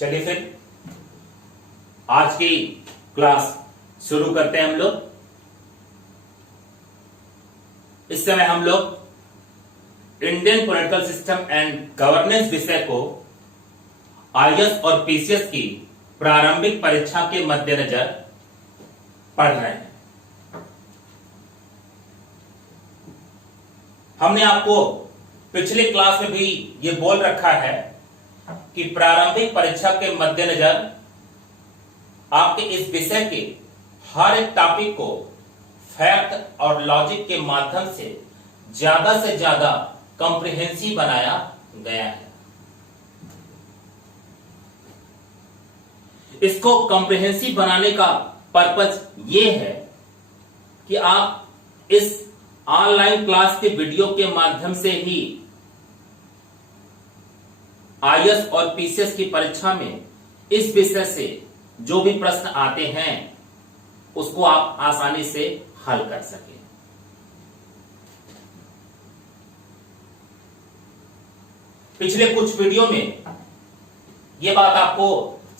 चलिए फिर आज की क्लास शुरू करते हैं हम लोग। इस समय हम लोग Indian political system and governance विषय को आईएएस और पीसीएस की प्रारंभिक परीक्षा के मद्देनजर पढ़ रहे हैं। हमने आपको पिछले क्लास में भी ये बोल रखा है कि प्रारंभिक परीक्षा के मद्देनजर आपके इस विषय के हर एक टॉपिक को फैक्ट और लॉजिक के माध्यम से ज्यादा कॉम्प्रिहेंसिव बनाया गया है। इसको कॉम्प्रिहेंसिव बनाने का पर्पज ये है कि आप इस ऑनलाइन क्लास के वीडियो के माध्यम से ही आईएएस और पीसीएस की परीक्षा में इस विषय से जो भी प्रश्न आते हैं उसको आप आसानी से हल कर सकें। पिछले कुछ वीडियो में यह बात आपको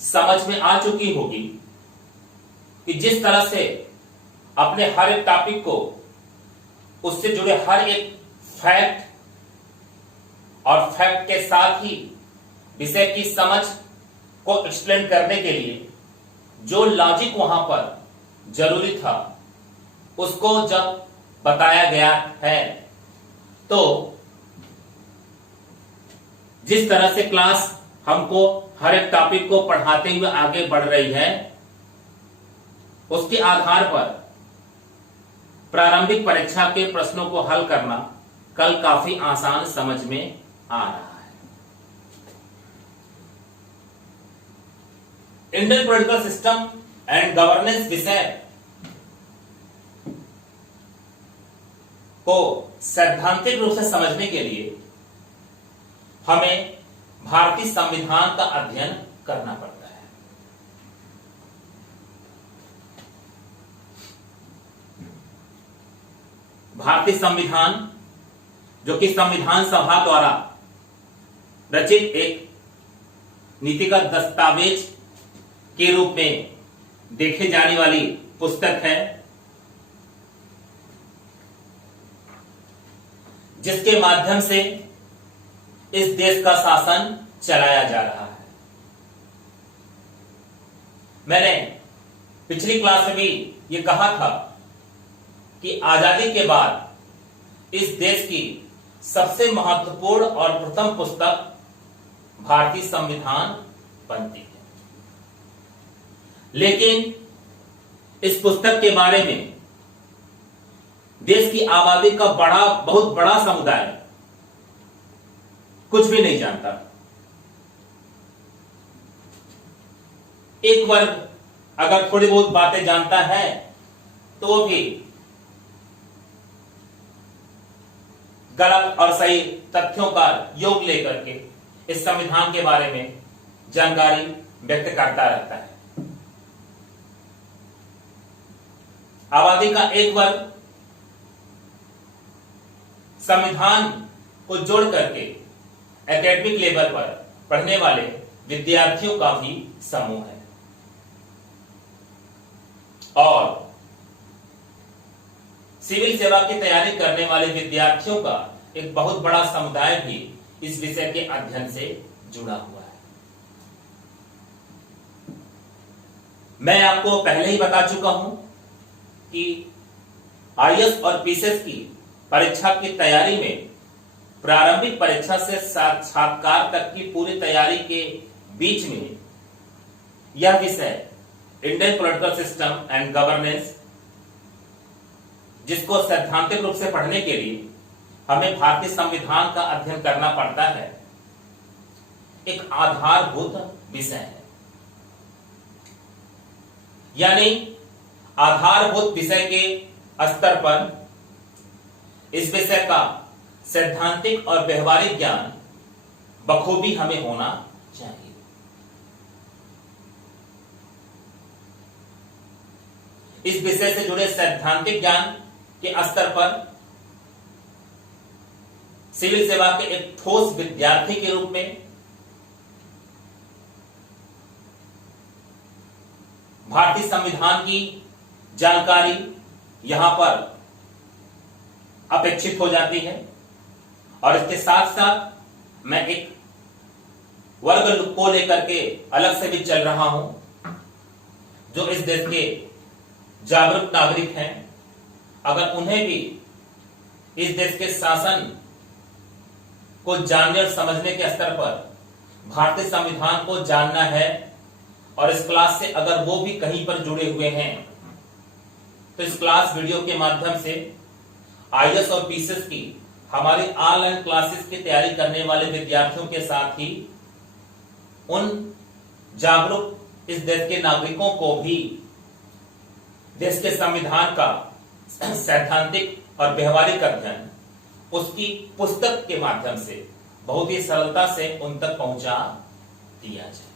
समझ में आ चुकी होगी कि जिस तरह से अपने हर एक टॉपिक को उससे जुड़े हर एक फैक्ट और फैक्ट के साथ ही विषय की समझ को एक्सप्लेन करने के लिए जो लॉजिक वहां पर जरूरी था उसको जब बताया गया है, तो जिस तरह से क्लास हमको हर एक टॉपिक को पढ़ाते हुए आगे बढ़ रही है, उसके आधार पर प्रारंभिक परीक्षा के प्रश्नों को हल करना कल काफी आसान समझ में आ रहा है। Indian political system and governance विषय को सैद्धांतिक रूप से समझने के लिए हमें भारतीय संविधान का अध्ययन करना पड़ता है। भारतीय संविधान, जो कि संविधान सभा द्वारा रचित एक नीतिगत दस्तावेज के रूप में देखे जाने वाली पुस्तक है, जिसके माध्यम से इस देश का शासन चलाया जा रहा है। मैंने पिछली क्लास में भी ये कहा था कि आजादी के बाद इस देश की सबसे महत्वपूर्ण और प्रथम पुस्तक भारतीय संविधान बनती है। लेकिन इस पुस्तक के बारे में देश की आबादी का बहुत बड़ा समुदाय कुछ भी नहीं जानता। एक वर्ग अगर थोड़ी बहुत बातें जानता है तो भी गलत और सही तथ्यों का योग लेकर के इस संविधान के बारे में जानकारी व्यक्त करता रहता है। आबादी का एक वर्ग संविधान को जोड़ करके एकेडमिक लेवल पर पढ़ने वाले विद्यार्थियों का भी समूह है, और सिविल सेवा की तैयारी करने वाले विद्यार्थियों का एक बहुत बड़ा समुदाय भी इस विषय के अध्ययन से जुड़ा हुआ है। मैं आपको पहले ही बता चुका हूं कि आईएएस और पीसीएस की परीक्षा की तैयारी में प्रारंभिक परीक्षा से साक्षात्कार तक की पूरी तैयारी के बीच में यह विषय Indian political system and governance, जिसको सैद्धांतिक रूप से पढ़ने के लिए हमें भारतीय संविधान का अध्ययन करना पड़ता है, एक आधारभूत विषय है। यानी आधारभूत विषय के स्तर पर इस विषय का सैद्धांतिक और व्यवहारिक ज्ञान बखूबी हमें होना चाहिए। इस विषय से जुड़े सैद्धांतिक ज्ञान के स्तर पर सिविल सेवा के एक ठोस विद्यार्थी के रूप में भारतीय संविधान की जानकारी यहां पर अपेक्षित हो जाती है। और इसके साथ साथ मैं एक वर्ग को लेकर के अलग से भी चल रहा हूं, जो इस देश के जागरूक नागरिक हैं। अगर उन्हें भी इस देश के शासन को जानने और समझने के स्तर पर भारतीय संविधान को जानना है, और इस क्लास से अगर वो भी कहीं पर जुड़े हुए हैं, तो इस क्लास वीडियो के माध्यम से आईएएस और पीसीएस की हमारी ऑनलाइन क्लासेस की तैयारी करने वाले विद्यार्थियों के साथ ही उन जागरूक इस देश के नागरिकों को भी देश के संविधान का सैद्धांतिक और व्यवहारिक अध्ययन उसकी पुस्तक के माध्यम से बहुत ही सरलता से उन तक पहुंचा दिया जाए।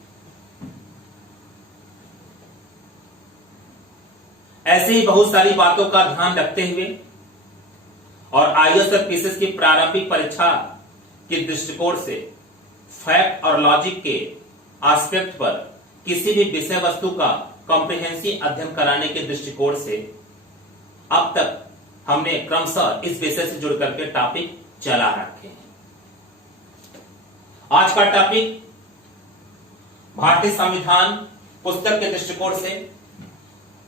ऐसे ही बहुत सारी बातों का ध्यान रखते हुए और आईएएस और पीसीएस की प्रारंभिक परीक्षा के दृष्टिकोण से फैक्ट और लॉजिक के एस्पेक्ट पर किसी भी विषय वस्तु का कॉम्प्रिहेंसिव अध्ययन कराने के दृष्टिकोण से अब तक हमने क्रमशः इस विषय से जुड़ करके टॉपिक चला रखे हैं। आज का टॉपिक भारतीय संविधान पुस्तक के दृष्टिकोण से,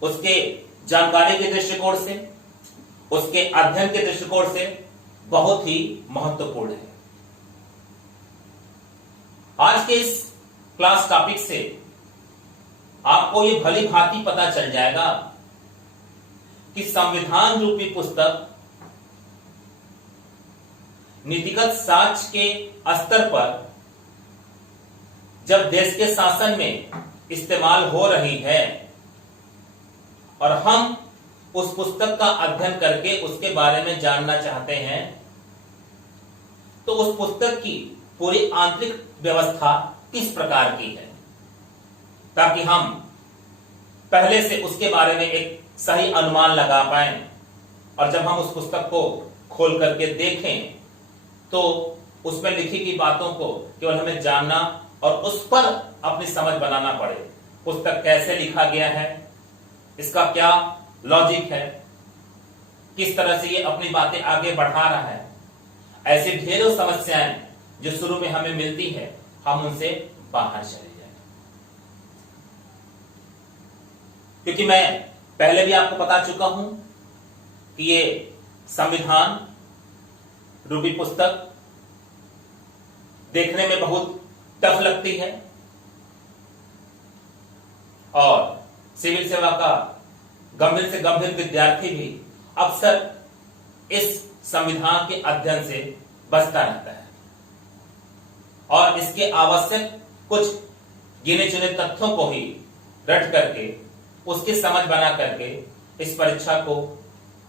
उसके जानकारी के दृष्टिकोण से, उसके अध्ययन के दृष्टिकोण से बहुत ही महत्वपूर्ण है। आज के इस क्लास टॉपिक से आपको ये भली भांति पता चल जाएगा कि संविधान रूपी पुस्तक नीतिगत साक्ष्य के स्तर पर जब देश के शासन में इस्तेमाल हो रही है और हम उस पुस्तक का अध्ययन करके उसके बारे में जानना चाहते हैं, तो उस पुस्तक की पूरी आंतरिक व्यवस्था किस प्रकार की है, ताकि हम पहले से उसके बारे में एक सही अनुमान लगा पाए, और जब हम उस पुस्तक को खोल करके देखें तो उसमें लिखी गई बातों को केवल हमें जानना और उस पर अपनी समझ बनाना पड़े। पुस्तक कैसे लिखा गया है, इसका क्या लॉजिक है, किस तरह से ये अपनी बातें आगे बढ़ा रहा है, ऐसी ढेरों समस्याएं जो शुरू में हमें मिलती है, हम उनसे बाहर चले जाए। क्योंकि मैं पहले भी आपको बता चुका हूं कि ये संविधान रूपी पुस्तक देखने में बहुत टफ लगती है, और सिविल सेवा का गंभीर से गंभीर विद्यार्थी भी अक्सर इस संविधान के अध्ययन से बचता रहता है, और इसके आवश्यक कुछ गिने चुने तथ्यों को ही रट करके उसकी समझ बना करके इस परीक्षा को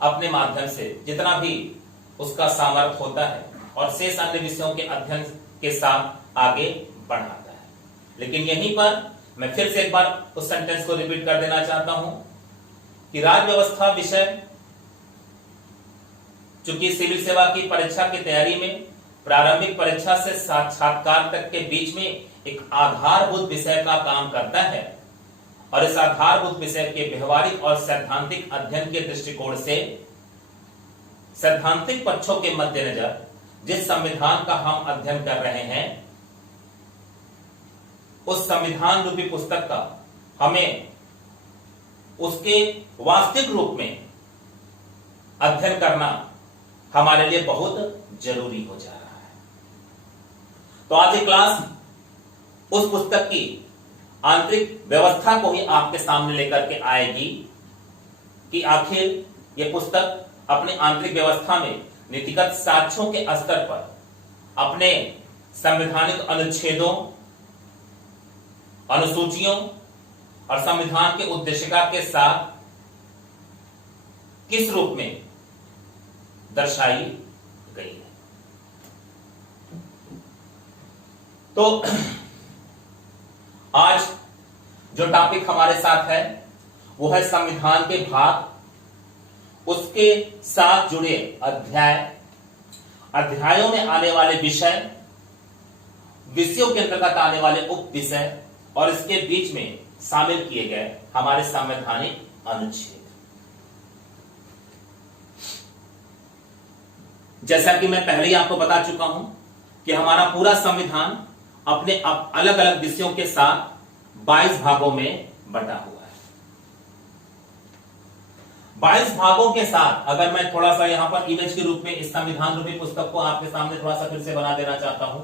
अपने माध्यम से जितना भी उसका सामर्थ्य होता है और शेष अन्य विषयों के अध्ययन के साथ आगे बढ़ाता है। लेकिन यहीं पर मैं फिर से एक बार उस सेंटेंस को रिपीट कर देना चाहता हूं कि राज्य व्यवस्था विषय चूंकि सिविल सेवा की परीक्षा की तैयारी में प्रारंभिक परीक्षा से साक्षात्कार तक के बीच में एक आधारभूत विषय का काम करता है, और इस आधारभूत विषय के व्यवहारिक और सैद्धांतिक अध्ययन के दृष्टिकोण से सैद्धांतिक पक्षों के मद्देनजर जिस संविधान का हम अध्ययन कर रहे हैं, उस संविधान रूपी पुस्तक का हमें उसके वास्तविक रूप में अध्ययन करना हमारे लिए बहुत जरूरी हो जा रहा है। तो आज ये क्लास उस पुस्तक की आंतरिक व्यवस्था को ही आपके सामने लेकर के आएगी कि आखिर ये पुस्तक अपने आंतरिक व्यवस्था में नीतिगत साक्ष्यों के स्तर पर अपने संवैधानिक अनुच्छेदों, अनुसूचियों और संविधान के उद्देशिका के साथ किस रूप में दर्शाई गई है। तो आज जो टॉपिक हमारे साथ है वो है संविधान के भाग, उसके साथ जुड़े अध्याय, अध्यायों में आने वाले विषय, विषयों के अंतर्गत आने वाले उप विषय, और इसके बीच में शामिल किए गए हमारे संवैधानिक अनुच्छेद। जैसा कि मैं पहले ही आपको बता चुका हूं कि हमारा पूरा संविधान अपने अलग अलग विषयों के साथ 22 भागों में बटा हुआ है। 22 भागों के साथ अगर मैं थोड़ा सा यहां पर इमेज के रूप में इस संविधान रूपी पुस्तक को आपके सामने थोड़ा सा फिर से बना देना चाहता हूं।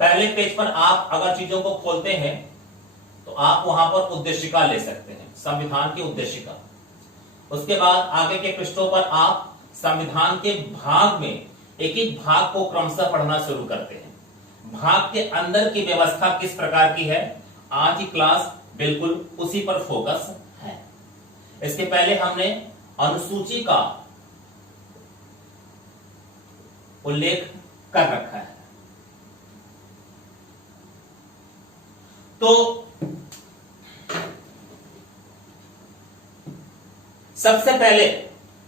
पहले पेज पर आप अगर चीजों को खोलते हैं तो आप वहां पर उद्देशिका ले सकते हैं, संविधान की उद्देशिका। उसके बाद आगे के पृष्ठों पर आप संविधान के भाग में एक एक भाग को क्रमशः पढ़ना शुरू करते हैं। भाग के अंदर की व्यवस्था किस प्रकार की है, आज की क्लास बिल्कुल उसी पर फोकस है। इसके पहले हमने अनुसूची का उल्लेख कर रखा है। तो सबसे पहले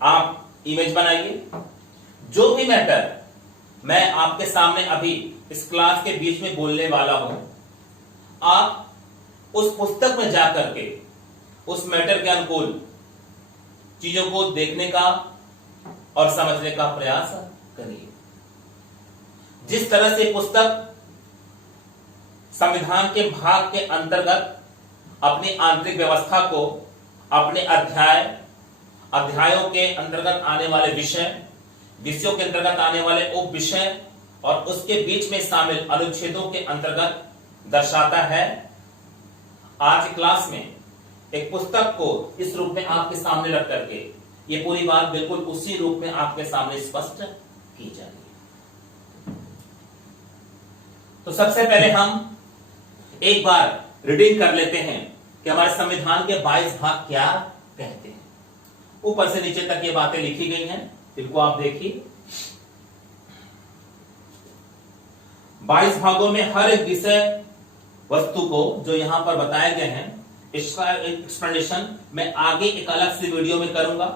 आप इमेज बनाइए। जो भी मैटर मैं आपके सामने अभी इस क्लास के बीच में बोलने वाला हूं, आप उस पुस्तक में जाकर के उस मैटर के अनुकूल चीजों को देखने का और समझने का प्रयास करिए। जिस तरह से पुस्तक संविधान के भाग के अंतर्गत अपनी आंतरिक व्यवस्था को अपने अध्यायों के अंतर्गत आने वाले विषयों के अंतर्गत आने वाले उप विषय और उसके बीच में शामिल अनुच्छेदों के अंतर्गत दर्शाता है, आज की क्लास में एक पुस्तक को इस रूप में आपके सामने रख करके ये पूरी बात बिल्कुल उसी रूप में आपके सामने स्पष्ट की जाएगी। तो सबसे पहले हम एक बार रीडिंग कर लेते हैं कि हमारे संविधान के 22 भाग क्या कहते हैं। ऊपर से नीचे तक ये बातें लिखी गई हैं, इनको आप देखिए। 22 भागों में हर एक विषय वस्तु को जो यहां पर बताए गए हैं, इसका एक्सप्लेनेशन मैं आगे एक अलग से वीडियो में करूंगा।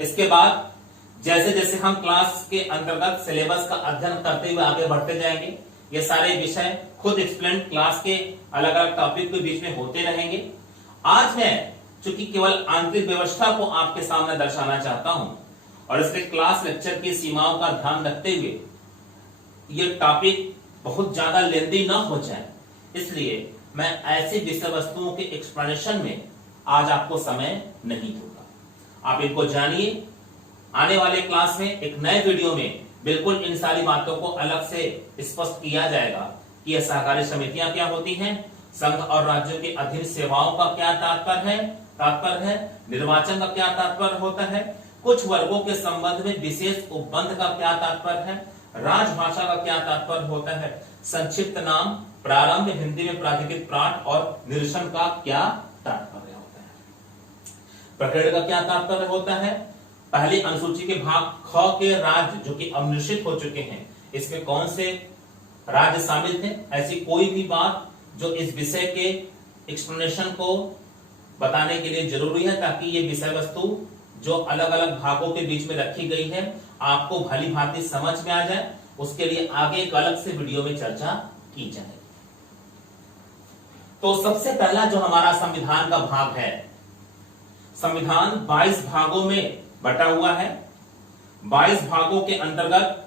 इसके बाद जैसे जैसे हम क्लास के अंतर्गत सिलेबस का अध्ययन करते हुए आगे बढ़ते जाएंगे, ये सारे विषय खुद एक्सप्लेन क्लास के अलग अलग टॉपिक के बीच में होते रहेंगे। आज मैं चूंकि केवल आंतरिक व्यवस्था को आपके सामने दर्शाना चाहता हूं और इसके क्लास लेक्चर की सीमाओं का ध्यान रखते हुए ये टॉपिक बहुत ज्यादा लेंदी ना हो जाए, इसलिए मैं ऐसी विषय वस्तुओं के एक्सप्लेनेशन में आज आपको समय नहीं दूंगा। आप इनको जानिए। आने वाले क्लास में एक नए वीडियो में बिल्कुल इन सारी बातों को अलग से स्पष्ट किया जाएगा कि यह सहकारी समितियां क्या होती हैं, संघ और राज्यों के अधीन सेवाओं का क्या तात्पर्य है, निर्वाचन का क्या तात्पर्य होता है, कुछ वर्गों के संबंध में विशेष उपबंध का क्या तात्पर्य है, राजभाषा का क्या तात्पर्य होता है, संक्षिप्त नाम, प्रारंभ हिंदी में प्राधिकृत पाठ और निरसन का क्या तात्पर्य होता है, प्रकरण का क्या तात्पर्य होता है। पहली अनुसूची के भाग ख के राज्य जो कि अनिश्चित हो चुके हैं, इसमें कौन से राज्य शामिल थे, ऐसी कोई भी बात जो इस विषय के एक्सप्लेनेशन को बताने के लिए जरूरी है, ताकि ये विषय वस्तु जो अलग अलग भागों के बीच में रखी गई है आपको भली भांति समझ में आ जाए, उसके लिए आगे एक अलग से वीडियो में चर्चा की जाएगी। तो सबसे पहला जो हमारा संविधान का भाग है, संविधान 22 भागों में बटा हुआ है। 22 भागों के अंतर्गत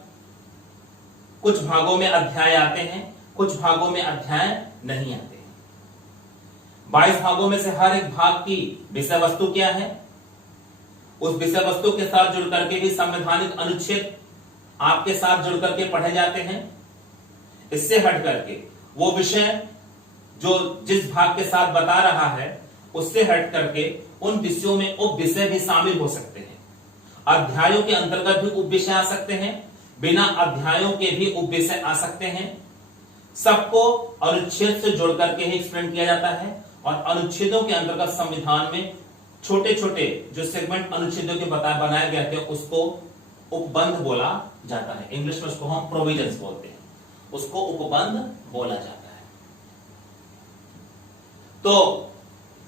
कुछ भागों में अध्याय आते हैं, कुछ भागों में अध्याय नहीं आते हैं। 22 भागों में से हर एक भाग की विषय वस्तु क्या है, उस विषय वस्तु के साथ जुड़ करके भी संवैधानिक अनुच्छेद आपके साथ जुड़ करके पढ़े जाते हैं। इससे हट करके वो विषय जो जिस भाग के साथ बता रहा है उससे हट करके उन विषयों में उप विषय भी शामिल हो सकते हैं। अध्यायों के अंतर्गत भी उप विषय आ सकते हैं, बिना अध्यायों के भी उप विषय आ सकते हैं। सबको अनुच्छेद से जोड़ करके ही एक्सप्लेन किया जाता है और अनुच्छेदों के अंतर्गत संविधान में छोटे छोटे जो सेगमेंट अनुच्छेदों के बनाए गए थे उसको उपबंध बोला जाता है। इंग्लिश में उसको हम प्रोविजंस बोलते हैं, उसको उपबंध बोला जाता है। तो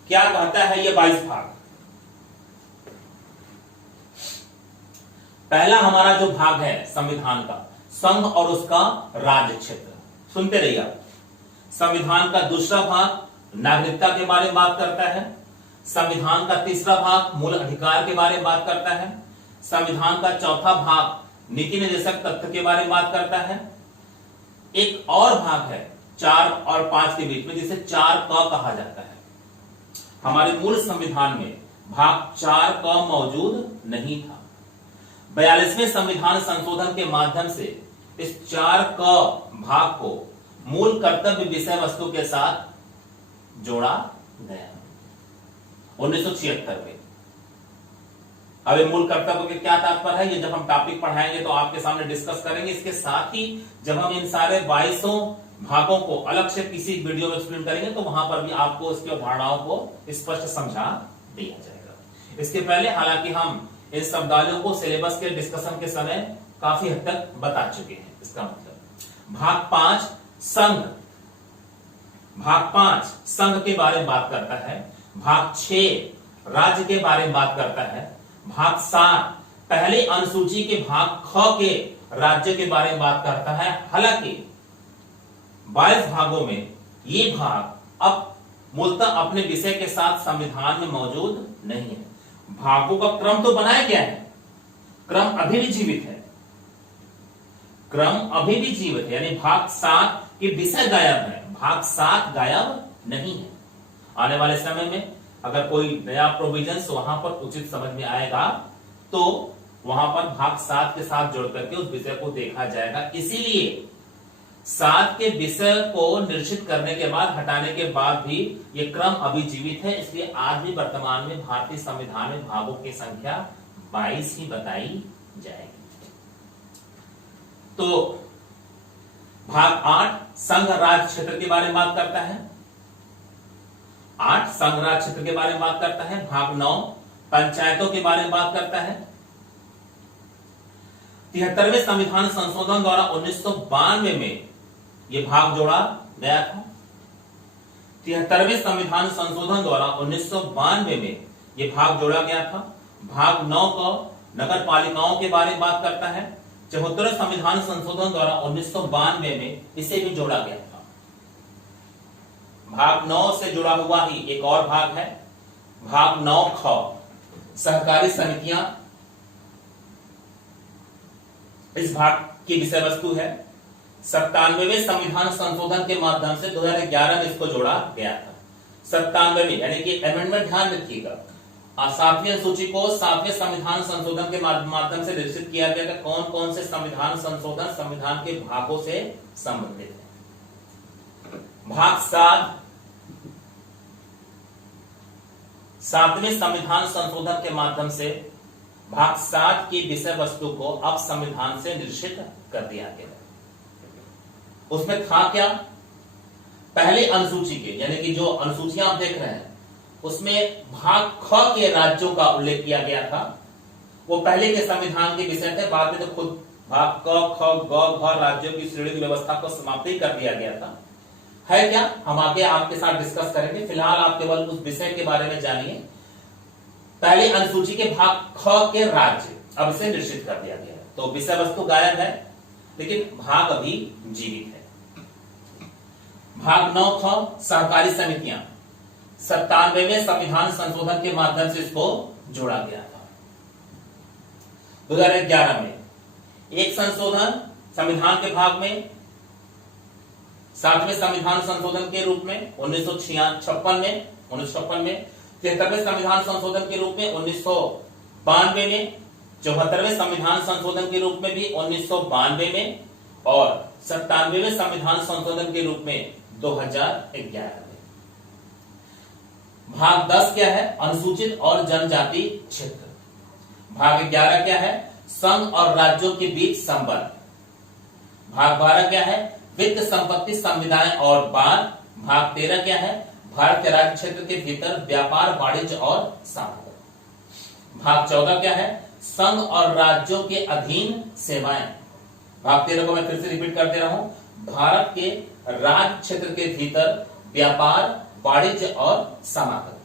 क्या कहता है ये 22 भाग। पहला हमारा जो भाग है संविधान का, संघ और उसका राज्य क्षेत्र, सुनते रहिए आप। संविधान का दूसरा भाग नागरिकता के बारे में बात करता है। संविधान का तीसरा भाग मूल अधिकार के बारे में बात करता है। संविधान का चौथा भाग नीति निर्देशक तथ्य के बारे में बात करता है। एक और भाग है 4 और 5 के बीच में, जिसे 4 कहा जाता है। हमारे मूल संविधान में भाग 4 मौजूद नहीं था। 42वें संविधान संशोधन के माध्यम से इस 4 भाग को मूल कर्तव्य विषय वस्तु के साथ जोड़ा गया 1976 में। अब ये मूल कर्तव्य के क्या तात्पर्य है, ये जब हम टॉपिक पढ़ाएंगे तो आपके सामने डिस्कस करेंगे। इसके साथ ही जब हम इन सारे 22 भागों को अलग से किसी वीडियो में एक्सप्लेन करेंगे तो वहां पर भी आपको इसकी अवधारणाओं को स्पष्ट समझा दिया जाएगा। इसके पहले हालांकि हम इन शब्दावलियों को सिलेबस के डिस्कशन के समय काफी हद तक बता चुके हैं। इसका मतलब भाग 5 संघ, भाग 5 संघ के बारे में बात करता है। भाग 6 राज्य के बारे में बात करता है। भाग 7 पहले अनुसूची के भाग ख के राज्य के बारे में बात करता है। हालांकि 22 भागों में ये भाग अब मूलतः अपने विषय के साथ संविधान में मौजूद नहीं है। भागों का क्रम तो बनाया गया है, क्रम अभी भी जीवित है, क्रम अभी भी जीवित है, यानी भाग 7 के विषय गायब है, भाग 7 गायब नहीं है। आने वाले समय में अगर कोई नया प्रोविजंस वहां पर उचित समझ में आएगा तो वहां पर भाग 7 के साथ जोड़ करके उस विषय को देखा जाएगा। इसीलिए 7 के विषय को निश्चित करने के बाद, हटाने के बाद भी ये क्रम अभी जीवित है। इसलिए आज भी वर्तमान में भारतीय संविधान में भागों की संख्या 22 ही बताई जाएगी। तो भाग 8 संघ राज्य क्षेत्र के बारे में बात करता है। 8 संघ राज्य क्षेत्र के बारे में बात करता है। भाग 9 पंचायतों के बारे में बात करता है। 73वें संविधान संशोधन द्वारा 1992 में यह भाग जोड़ा गया था। 73वें संविधान संशोधन द्वारा 1992 में यह भाग जोड़ा गया था। भाग 9 को नगर पालिकाओं के बारे में बात करता है। 74वें संविधान संशोधन द्वारा 1992 में इसे भी जोड़ा गया था। भाग 9 से जुड़ा हुआ ही एक और भाग है, भाग 9 ख सहकारी समितियां। इस भाग की विषय वस्तु है। 97वें संविधान संशोधन के माध्यम से 2011 में इसको जोड़ा गया था। 97वें यानी कि अमेंडमेंट, ध्यान रखिएगा, 7वीं अनुसूची को 7वें संविधान संशोधन के माध्यम से निश्चित किया गया था। कौन कौन से संविधान संशोधन संविधान के भागों से संबंधित है। भाग 7वें संविधान संशोधन के माध्यम से भाग 7 की विषय वस्तु को अब संविधान से निश्चित कर दिया गया। उसमें था क्या, पहले अनुसूची के यानी कि जो अनुसूचियां आप देख रहे हैं उसमें भाग ख के राज्यों का उल्लेख किया गया था। वो पहले के संविधान के विषय थे, बाद में तो खुद भाग क ख ग घ राज्यों की श्रेणी की व्यवस्था को समाप्त कर दिया गया था। है क्या, हम आगे आपके साथ डिस्कस करेंगे। फिलहाल आप केवल उस विषय के बारे में जानिए। पहले अनुसूची के भाग ख के राज्य अब इसे निश्चित कर दिया गया है। तो विषय वस्तु गायब है लेकिन भाग अभी जीवित है। भाग 9 ख सहकारी समितियां। 97वें संविधान संशोधन के माध्यम से इसको जोड़ा गया था। 2011 में एक संशोधन संविधान के भाग में 7वें संविधान संशोधन के रूप में 1956 में, 73वें संविधान संशोधन के रूप में 1992 में, 74वें संविधान संशोधन के रूप में भी 1992 में और 97वें संविधान संशोधन के रूप में 2011 में। भाग 10 क्या है, अनुसूचित और जनजाति क्षेत्र। भाग 11 क्या है, संघ और राज्यों के बीच संबंध। भाग 12 क्या है, वित्त संपत्ति संविदाएं और बांध। भाग 13 क्या है, भारत के राज्य क्षेत्र के भीतर व्यापार वाणिज्य और सामाजिक। भाग 14 क्या है, संघ और राज्यों के अधीन सेवाएं। भाग 13 को मैं फिर से रिपीट कर दे रहा हूं, भारत के राज्य क्षेत्र के भीतर व्यापार वाणिज्य और सामाजिक।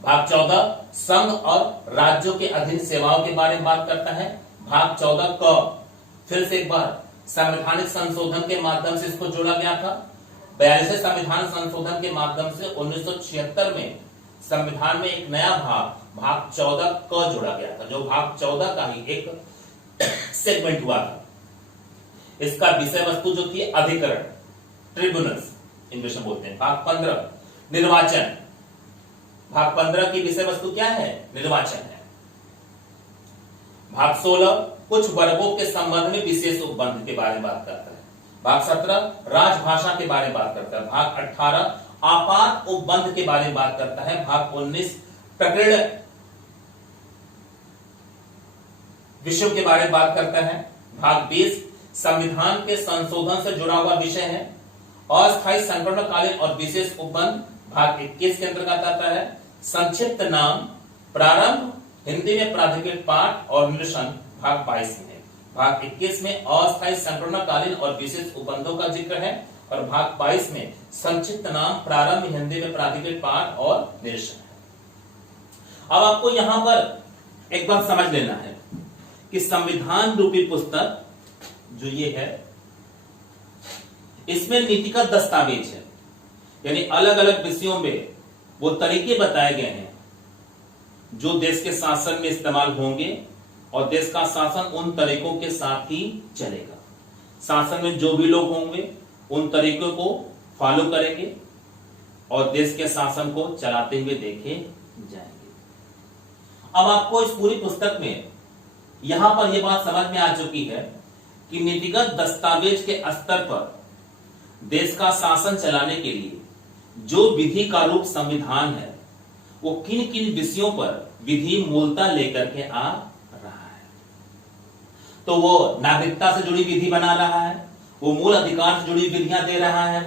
भाग 14 संघ और राज्यों के अधीन सेवाओं के बारे में बात करता है। भाग 14 क, फिर से एक बार संवैधानिक संशोधन के माध्यम से इसको जोड़ा गया था। 42वें संविधान संशोधन के माध्यम से 1976 में संविधान में एक नया भाग 14 क जोड़ा गया था, जो भाग 14 का ही एक सेगमेंट हुआ था। इसका विषय वस्तु जो थी अधिकरण, ट्रिब्यूनल्स इंग्लिश में बोलते हैं। भाग 15 निर्वाचन, भाग 15 की विषय वस्तु क्या है? निर्वाचन है। भाग 16 कुछ वर्गों के संबंध में विशेष उपबंध के बारे में बात करता है। भाग 17 राजभाषा के बारे में बात करता है। भाग 18 आपात उपबंध के बारे में बात करता है। भाग 19 प्रकीर्ण विषयों के बारे में बात करता है। भाग 20 संविधान के संशोधन से जुड़ा हुआ विषय है। अस्थायी संकटकालीन और विशेष उपबंध भाग 21 के अंतर्गत आता है। संक्षिप्त नाम, प्रारंभ, हिंदी में प्राधिकृत पाठ और निरसन भाग 22 में। भाग 21 में अस्थायी संकटकालीन और विशेष उपबंधों का जिक्र है और भाग 22 में संक्षिप्त नाम, प्रारंभ, हिंदी में प्राधिकृत पाठ और निरसन है। अब आपको यहां पर एक बात समझ लेना है कि संविधान रूपी पुस्तक जो ये है, इसमें नीतिगत दस्तावेज है, यानी अलग अलग विषयों में वो तरीके बताए गए हैं जो देश के शासन में इस्तेमाल होंगे और देश का शासन उन तरीकों के साथ ही चलेगा। शासन में जो भी लोग होंगे उन तरीकों को फॉलो करेंगे और देश के शासन को चलाते हुए देखे जाएंगे। अब आपको इस पूरी पुस्तक में यहां पर यह बात समझ में आ चुकी है कि नीतिगत दस्तावेज के स्तर पर देश का शासन चलाने के लिए जो विधि का रूप संविधान है, वो किन किन विषयों पर विधि मूलतः लेकर के आ रहा है। तो वो नागरिकता से जुड़ी विधि बना रहा है, वो मूल अधिकार से जुड़ी विधियां दे रहा है,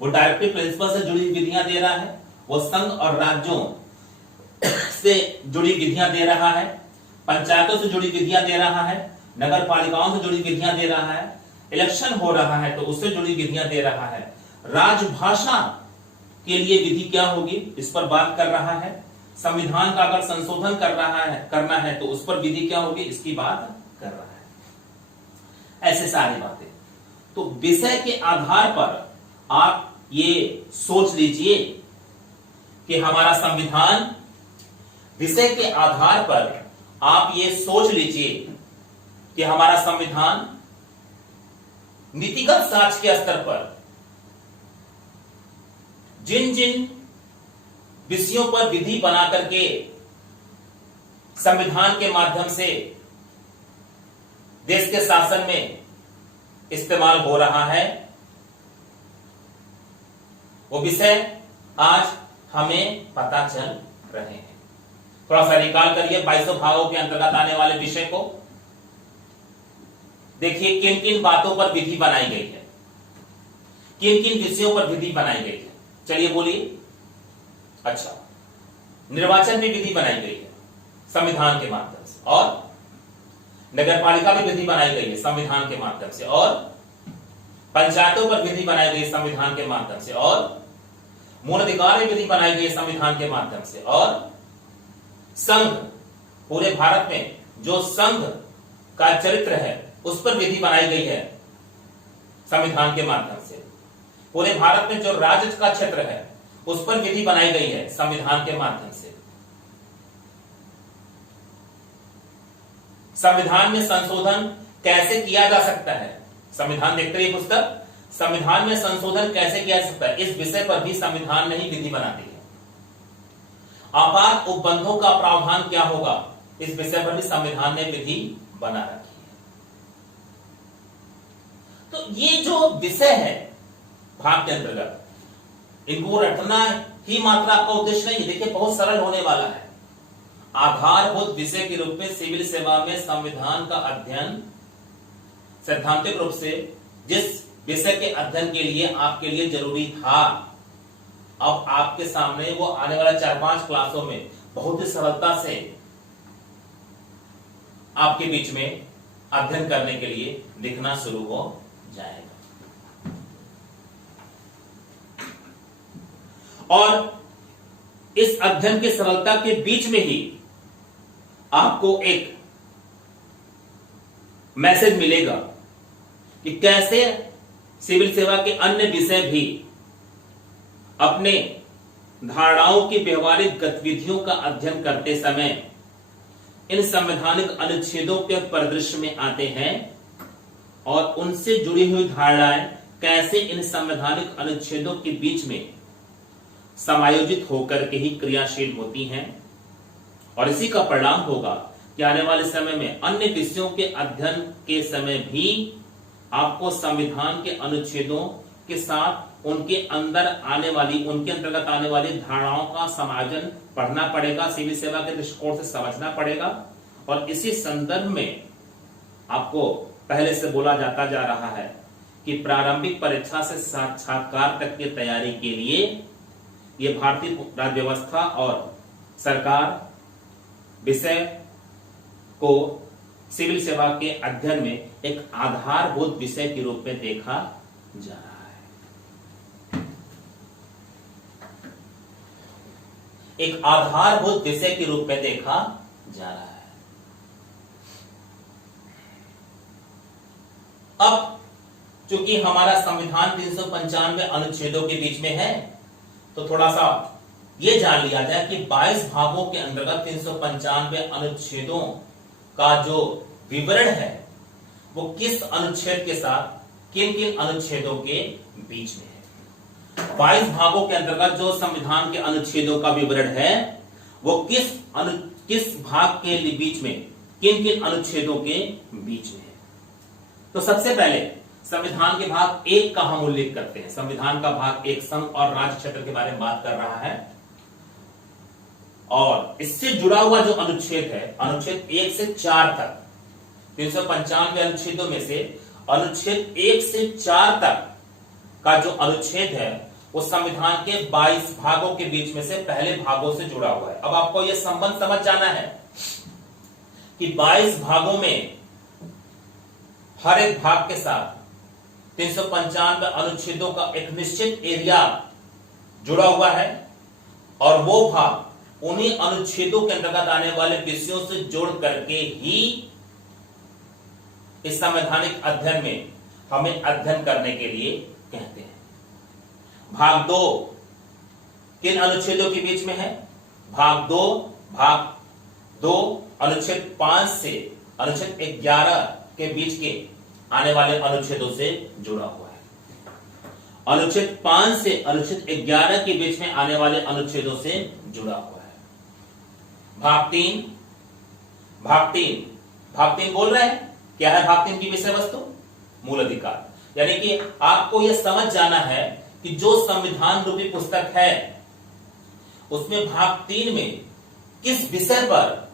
वो डायरेक्टिव प्रिंसिपल से जुड़ी विधियां दे रहा है, वो संघ और राज्यों से जुड़ी विधियां दे रहा है, पंचायतों से जुड़ी विधियां दे रहा है, नगर पालिकाओं से जुड़ी विधियां दे रहा है, इलेक्शन हो रहा है तो उससे जुड़ी विधियां दे रहा है, राजभाषा के लिए विधि क्या होगी इस पर बात कर रहा है, संविधान का अगर संशोधन करना है तो उस पर विधि क्या होगी इसकी बात कर रहा है। ऐसे सारी बातें, तो विषय के आधार पर आप ये सोच लीजिए कि हमारा संविधान, विषय के आधार पर आप ये सोच लीजिए कि हमारा संविधान नीतिगत साक्ष्य के स्तर पर जिन जिन विषयों पर विधि बना करके संविधान के माध्यम से देश के शासन में इस्तेमाल हो रहा है, वो विषय आज हमें पता चल रहे हैं। थोड़ा सा रिकॉल करिए 22 भागों के अंतर्गत आने वाले विषय को। देखिए किन किन बातों पर विधि बनाई गई है, किन किन विषयों पर विधि बनाई गई है, चलिए बोलिए। अच्छा, निर्वाचन में विधि बनाई गई है संविधान के माध्यम से, और नगरपालिका में विधि बनाई गई है संविधान के माध्यम से, और पंचायतों पर विधि बनाई गई संविधान के माध्यम से, और मूल अधिकार में विधि बनाई गई संविधान के माध्यम से, और संघ, पूरे भारत में जो संघ का चरित्र है उस पर विधि बनाई गई है संविधान के माध्यम से, पूरे भारत में जो राज्य का क्षेत्र है उस पर विधि बनाई गई है संविधान के माध्यम से। संविधान में संशोधन कैसे किया जा सकता है, संविधान देखते रहिए पुस्तक, संविधान में संशोधन कैसे किया जा सकता है, इस विषय पर भी संविधान ने ही विधि बनाती है। आपात उपबंधों का प्रावधान क्या होगा, इस विषय पर भी संविधान ने विधि बना रखी है। तो ये जो विषय है भाग के अंतर्गत, इनको रटना ही मात्र आपका उद्देश्य नहीं है। देखिए बहुत सरल होने वाला है। आधारभूत विषय के रूप में सिविल सेवा में संविधान का अध्ययन सैद्धांतिक रूप से जिस विषय के अध्ययन के लिए आपके लिए जरूरी था, अब आपके सामने वो आने वाला 4-5 क्लासों में बहुत ही सरलता से आपके बीच में अध्ययन करने के लिए लिखना शुरू हो जाएगा। और इस अध्ययन की सरलता के बीच में ही आपको एक मैसेज मिलेगा कि कैसे सिविल सेवा के अन्य विषय भी अपने धारणाओं की व्यवहारिक गतिविधियों का अध्ययन करते समय इन संवैधानिक अनुच्छेदों के परिदृश्य में आते हैं और उनसे जुड़ी हुई धारणाएं कैसे इन संवैधानिक अनुच्छेदों के बीच में समायोजित होकर के ही क्रियाशील होती हैं, और इसी का परिणाम होगा कि आने वाले समय में अन्य विषयों के अध्ययन के समय भी आपको संविधान के अनुच्छेदों के साथ उनके अंदर आने वाली, उनके अंतर्गत आने वाली धारणाओं का समायोजन पढ़ना पड़ेगा, सिविल सेवा के दृष्टिकोण से समझना पड़ेगा। और इसी संदर्भ में आपको पहले से बोला जाता जा रहा है कि प्रारंभिक परीक्षा से साक्षात्कार तक की तैयारी के लिए ये भारतीय राज्य व्यवस्था और सरकार विषय को सिविल सेवा के अध्ययन में एक आधारभूत विषय के रूप में देखा जा रहा है। एक आधारभूत विषय के रूप में देखा जा रहा है। अब चूंकि हमारा संविधान 395 अनुच्छेदों के बीच में है, तो थोड़ा सा ये जान लिया जाए कि 22 भागों के अंतर्गत 395 अनुच्छेदों का जो विवरण है वो किस अनुच्छेद के साथ, किन किन अनुच्छेदों के बीच में है। 22 भागों के अंतर्गत जो संविधान के अनुच्छेदों का विवरण है वो किस भाग के बीच में, किन किन अनुच्छेदों के बीच में है। तो सबसे पहले संविधान के भाग 1 का हम उल्लेख करते हैं। संविधान का भाग 1 संघ और राज्य क्षेत्र के बारे में बात कर रहा है, और इससे जुड़ा हुआ जो अनुच्छेद है, अनुच्छेद 1 से 4 तक, 395 अनुच्छेदों में से अनुच्छेद 1 से 4 तक का जो अनुच्छेद है वो संविधान के 22 भागों के बीच में से पहले भागों से जुड़ा हुआ है। अब आपको यह संबंध समझ जाना है कि 22 भागों में हर एक भाग के साथ 395 अनुच्छेदों का एक निश्चित एरिया जुड़ा हुआ है, और वो भाग उन्हीं अनुच्छेदों के अंतर्गत आने वाले विषयों से जोड़ करके ही इस संवैधानिक अध्ययन में हमें अध्ययन करने के लिए कहते हैं। भाग 2 किन अनुच्छेदों के बीच में है? भाग 2 अनुच्छेद 5 से अनुच्छेद 11 के बीच के आने वाले अनुच्छेदों से जुड़ा हुआ है। अनुच्छेद 5 से अनुच्छेद 11 के बीच में आने वाले अनुच्छेदों से जुड़ा हुआ है। भाग 3 बोल रहे हैं क्या है? भाग 3 की विषय वस्तु मूल अधिकार, यानी कि आपको यह समझ जाना है कि जो संविधान रूपी पुस्तक है उसमें भाग 3 में किस विषय पर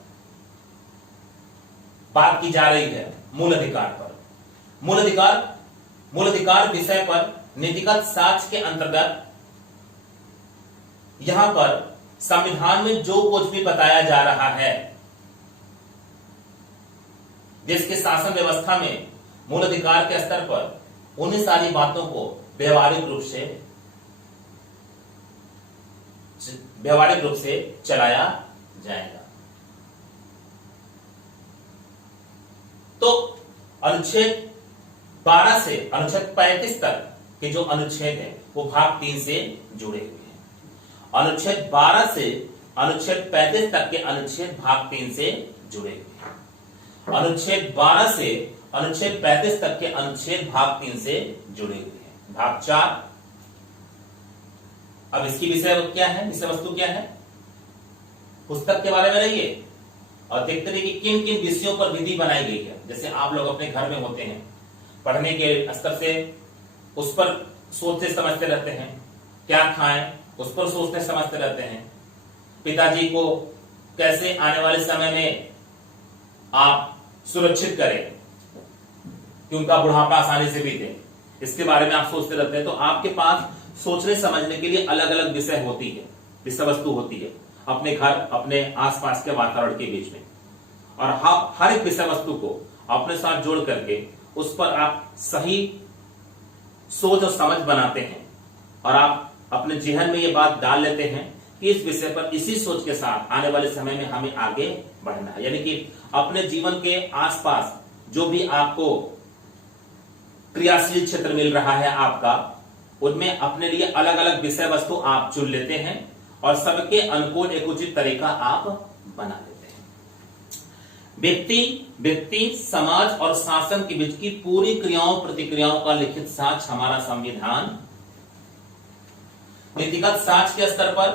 बात की जा रही है? मूल अधिकार पर। मूल अधिकार विषय पर नीतिगत साक्ष्य के अंतर्गत यहां पर संविधान में जो कुछ भी बताया जा रहा है, जिसके शासन व्यवस्था में मूल अधिकार के स्तर पर उन्हीं सारी बातों को व्यवहारिक रूप से चलाया जाएगा। तो अनुच्छेद 12 से अनुच्छेद 35 तक के जो अनुच्छेद है वो भाग 3 से जुड़े हुए हैं। अनुच्छेद 12 से अनुच्छेद 35 तक के अनुच्छेद भाग 3 से जुड़े हुए हैं। अनुच्छेद 12 से अनुच्छेद 35 तक के अनुच्छेद भाग 3 से जुड़े हुए हैं। भाग 4, अब इसकी विषय क्या है, विषय वस्तु क्या है? पुस्तक के बारे में रहिए और देखते रहिए कि किन किन विषयों पर विधि बनाई गई है। जैसे आप लोग अपने घर में होते हैं, पढ़ने के स्तर से उस पर सोचते समझते रहते हैं, क्या खाएं उस पर सोचते समझते रहते हैं, पिताजी को कैसे आने वाले समय में आप सुरक्षित करें कि उनका बुढ़ापा आसानी से बीते, इसके बारे में आप सोचते रहते हैं। तो आपके पास सोचने समझने के लिए अलग अलग विषय होती है, विषय वस्तु होती है अपने घर, अपने आसपास के वातावरण के बीच में, और हर एक विषय वस्तु को अपने साथ जोड़ करके उस पर आप सही सोच और समझ बनाते हैं, और आप अपने जेहन में ये बात डाल लेते हैं कि इस विषय पर इसी सोच के साथ आने वाले समय में हमें आगे बढ़ना है। यानी कि अपने जीवन के आसपास जो भी आपको क्रियाशील क्षेत्र मिल रहा है आपका, उनमें अपने लिए अलग अलग विषय वस्तु आप चुन लेते हैं और सबके अनुकूल एक उचित तरीका आप बना लेते हैं। व्यक्ति, समाज और शासन के बीच की पूरी क्रियाओं प्रतिक्रियाओं का लिखित साक्ष्य हमारा संविधान। नीतिगत साक्ष्य के स्तर पर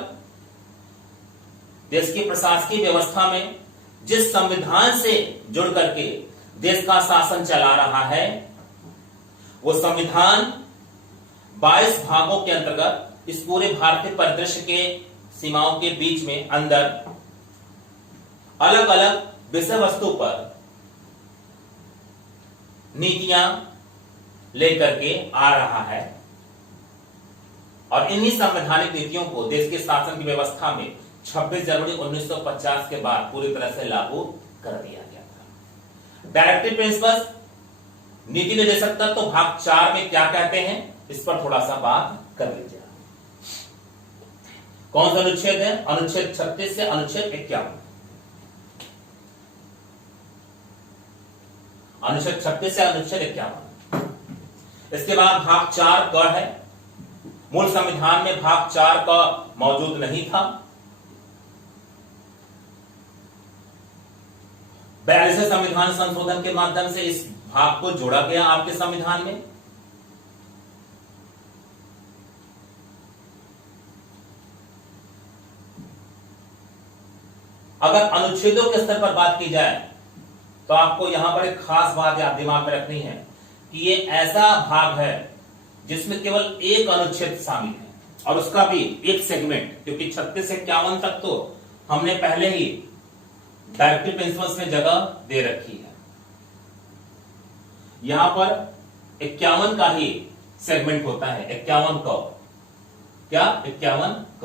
देश की प्रशासकीय व्यवस्था में जिस संविधान से जुड़ करके देश का शासन चला रहा है, वो संविधान 22 भागों के अंतर्गत इस पूरे भारतीय परिदृश्य के सीमाओं के बीच में अंदर अलग अलग विषय वस्तु पर नीतियां लेकर के आ रहा है और इन्हीं संवैधानिक नीतियों को देश के शासन की व्यवस्था में 26 जनवरी 1950 के बाद पूरी तरह से लागू कर दिया गया था। डायरेक्टिव प्रिंसिपल्स, नीति निर्देशक तत्व तो भाग 4 में क्या कहते हैं, इस पर थोड़ा सा बात कर लीजिए। कौन सा अनुच्छेद है? अनुच्छेद 36 से अनुच्छेद 51। अनुच्छेद 36 से अनुच्छेद 51। इसके बाद भाग 4 क है। मूल संविधान में भाग 4 का मौजूद नहीं था। 42वें संविधान संशोधन के माध्यम से इस भाग को जोड़ा गया आपके संविधान में। अगर अनुच्छेदों के स्तर पर बात की जाए तो आपको यहां पर एक खास बात याद दिमाग में रखनी है कि ये ऐसा भाग है जिसमें केवल एक अनुच्छेद शामिल है और उसका भी एक सेगमेंट, क्योंकि 36 से 51 तक तो हमने पहले ही डायरेक्टिव प्रिंसिपल्स में जगह दे रखी है। यहां पर 51 का ही सेगमेंट होता है। 51 क, क्या 51 क,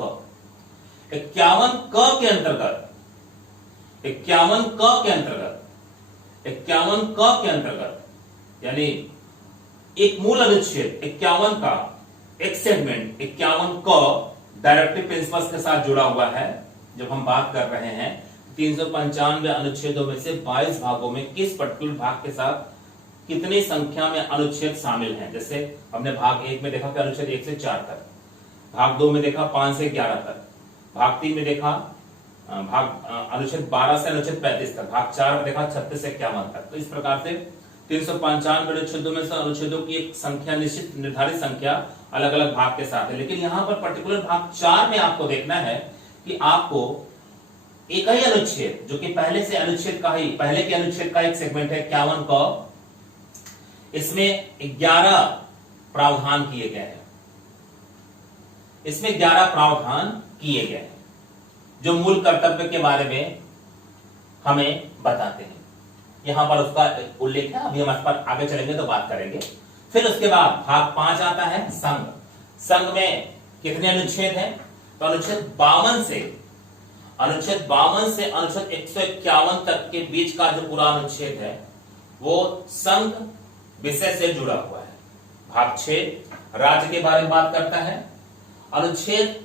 51 क के अंतर्गत 51 क के अंतर्गत 51 क के अंतर्गत यानी एक मूल अनुच्छेद 51 का एक सेगमेंट 51 क डायरेक्टिव प्रिंसिपल्स के साथ जुड़ा हुआ है। जब हम बात कर रहे हैं 395 अनुच्छेदों में से 22 भागों में किस पर्टिकुलर भाग के साथ कितनी संख्या में अनुच्छेद शामिल हैं। जैसे हमने भाग 1 में देखा कि अनुच्छेद 1 से 4 तक, भाग 2 में देखा 5 से 11 तक, भाग 3 में देखा अनुच्छेद 12 से अनुच्छेद 35 तक, भाग 4 में देखा 36 से 51 तक। तो इस प्रकार से 395 अनुच्छेदों में से अनुच्छेदों की एक संख्या, निश्चित निर्धारित संख्या अलग अलग भाग के साथ है। लेकिन यहां पर पर्टिकुलर भाग 4 में आपको देखना है कि आपको एक ही अनुच्छेद, जो कि पहले के अनुच्छेद का एक सेगमेंट है 51 क, इसमें 11 प्रावधान किए गए हैं। इसमें 11 प्रावधान किए गए हैं जो मूल कर्तव्य के बारे में हमें बताते हैं। यहां पर उसका उल्लेख है। अभी हम इस पर आगे चलेंगे तो बात करेंगे। फिर उसके बाद भाग 5 आता है संघ। संघ में कितने अनुच्छेद हैं? तो अनुच्छेद 52 से अनुच्छेद 151 तक के बीच का जो पूरा अनुच्छेद है वो संघ विषय से जुड़ा हुआ है। भाग 6 राज्य के बारे में बात करता है। अनुच्छेद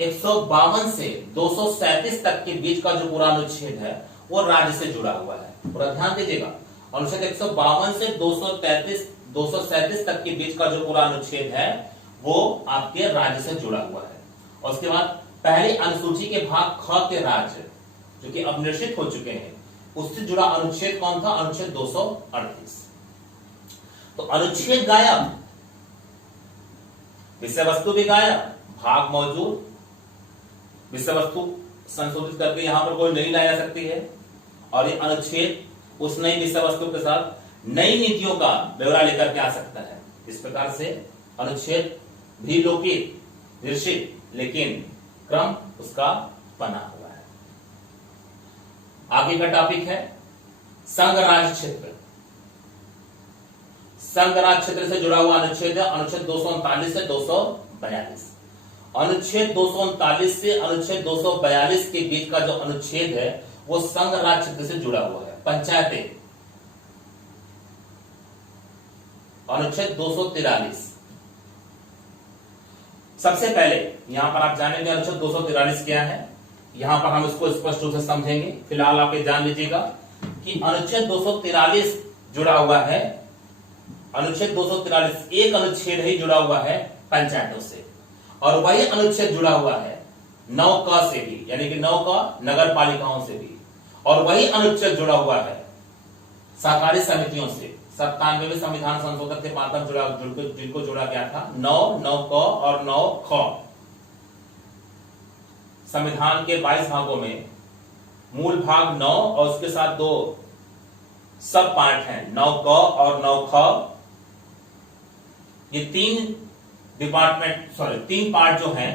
152 से 237 तक के बीच का जो पूरा अनुच्छेद है वो राज्य से जुड़ा हुआ है। पूरा ध्यान दीजिएगा, अनुच्छेद 152 से 237 तक के बीच का जो पूरा अनुच्छेद है वो आपके राज्य से जुड़ा हुआ है। और उसके बाद पहली अनुसूची के भाग ख के राज्य जो कि अब निश्चित हो चुके हैं, उससे जुड़ा अनुच्छेद कौन था? अनुच्छेद 238। तो अनुच्छेद गायब, विषय वस्तु भी गायब, भाग मौजूद, विषय वस्तु संशोधित करके यहां पर कोई नई लाई जा सकती है और ये अनुच्छेद उस नई विषय वस्तु के साथ नई नीतियों का ब्यौरा लेकर के आ सकता है। इस प्रकार से अनुच्छेद भी लोपित, निश्चित, लेकिन क्रम उसका बना हुआ है। आगे का टॉपिक है संघ राज्य क्षेत्र। संघ राज्य क्षेत्र से जुड़ा हुआ अनुच्छेद है अनुच्छेद 239 से 242। अनुच्छेद 239 से अनुच्छेद 242 के बीच का जो अनुच्छेद है वो संघ राज्य क्षेत्र से जुड़ा हुआ है। पंचायतें, अनुच्छेद 243। सबसे पहले यहां पर आप जानेंगे अनुच्छेद 243 क्या है। यहां पर हम इसको स्पष्ट रूप से समझेंगे। फिलहाल आप ये जान लीजिएगा कि अनुच्छेद 243 जुड़ा हुआ है, अनुच्छेद 243 एक अनुच्छेद ही जुड़ा हुआ है पंचायतों से, और वही अनुच्छेद जुड़ा हुआ है 9 क से भी, यानी कि 9 क नगर पालिकाओं से भी, और वही अनुच्छेद जुड़ा हुआ है सहकारी समितियों से। 97वें संविधान संशोधन के माध्यम जिनको जोड़ा गया था 9 क और 9 ख। संविधान के 22 भागों में मूल भाग 9 और उसके साथ 2 सब पार्ट हैं 9 क और 9 ख। ये 3 पार्ट जो हैं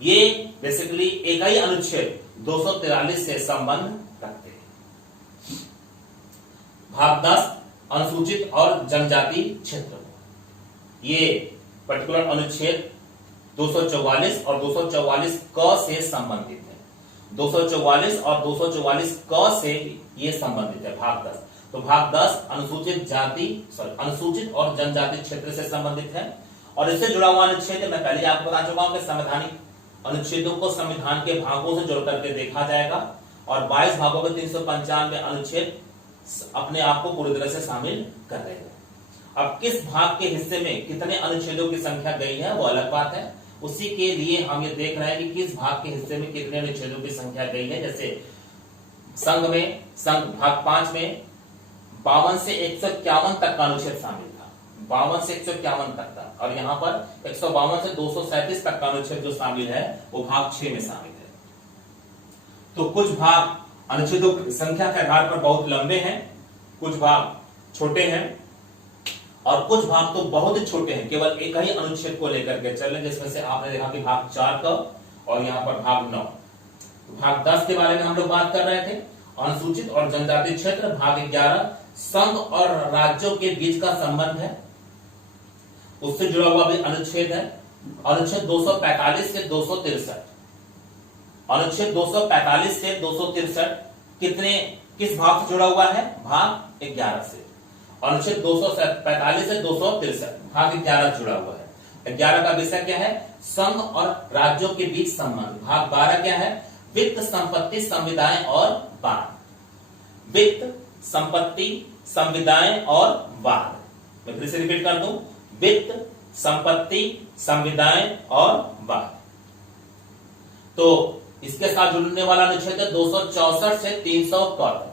ये बेसिकली एक ही अनुच्छेद 243 से संबंध रखते हैं। भाग 10 अनुसूचित और जनजाति क्षेत्र, ये पर्टिकुलर अनुच्छेद 244 और 244 क से संबंधित है। 244 और 244 क से ये संबंधित है भाग 10। तो भाग 10 अनुसूचित और जनजाति क्षेत्र से संबंधित है, और इससे जुड़ा हुआ अनुच्छेद मैं पहले आपको बता चुका हूं कि संवैधानिक अनुच्छेदों को संविधान के भागों से जोड़ करके देखा जाएगा, और 22 भागों में 395 अनुच्छेद अपने आप को पूरी तरह से शामिल कर रहे हैं। अब किस भाग के हिस्से में कितने अनुच्छेदों की संख्या गई है वो अलग बात है, उसी के लिए हम ये देख रहे हैं कि किस भाग के हिस्से में कितने अनुच्छेदों की संख्या गई है। जैसे संघ भाग 5 में 52 से 151 तक का अनुच्छेद शामिल था, 52 से 151 तक था, और यहाँ पर 152 से 237 तक का अनुच्छेद जो शामिल है वो भाग 6 में शामिल है। तो कुछ भाग अनुच्छेदों की संख्या के आधार पर बहुत लंबे हैं, कुछ भाग छोटे हैं, और कुछ भाग तो बहुत ही छोटे हैं, केवल एक ही अनुच्छेद को लेकर के चल रहे, जिसमें से आपने देखा कि भाग 4 का और यहाँ पर भाग 9। भाग 10 के बारे में हम लोग बात कर रहे थे, अनुसूचित और जनजाति क्षेत्र। भाग 11 संघ और राज्यों के बीच का संबंध है, उससे जुड़ा हुआ भी अनुच्छेद है, अनुच्छेद 245 से 263। अनुच्छेद 245 से 263 किस भाग से जुड़ा हुआ है? भाग 11 से। अनुच्छेद 245 से 263 भाग 11 जुड़ा हुआ है। 11 का विषय क्या है? संघ और राज्यों के बीच संबंध। भाग 12 क्या है? वित्त, संपत्ति, संविदाएं और वाद। वित्त, संपत्ति, संविदाएं और वाद। मैं फिर से रिपीट कर दूं, वित्त, संपत्ति, संविदाएं और वाद। तो इसके साथ जुड़ने वाला अनुच्छेद है 264 से 300 तक।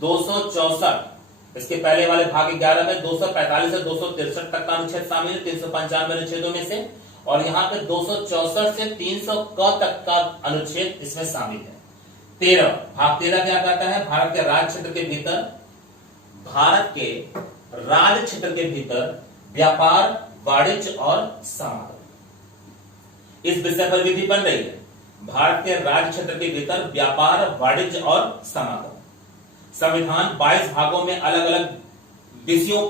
264 इसके पहले वाले भाग 11 में 245 से 263 तक का अनुच्छेद शामिल है 395 अनुच्छेदों में से, और यहाँ पे 264 से 300 तक का अनुच्छेद इसमें शामिल है। 13 भाग 13 क्या कहता है? भारत के राज्य क्षेत्र के भीतर, भारत के राज्य क्षेत्र के भीतर व्यापार, वाणिज्य और समागम, इस विषय पर विधि बन रही है। भारत के राज्य क्षेत्र के भीतर व्यापार, वाणिज्य और समागम। संविधान 22 भागों में अलग अलग विषयों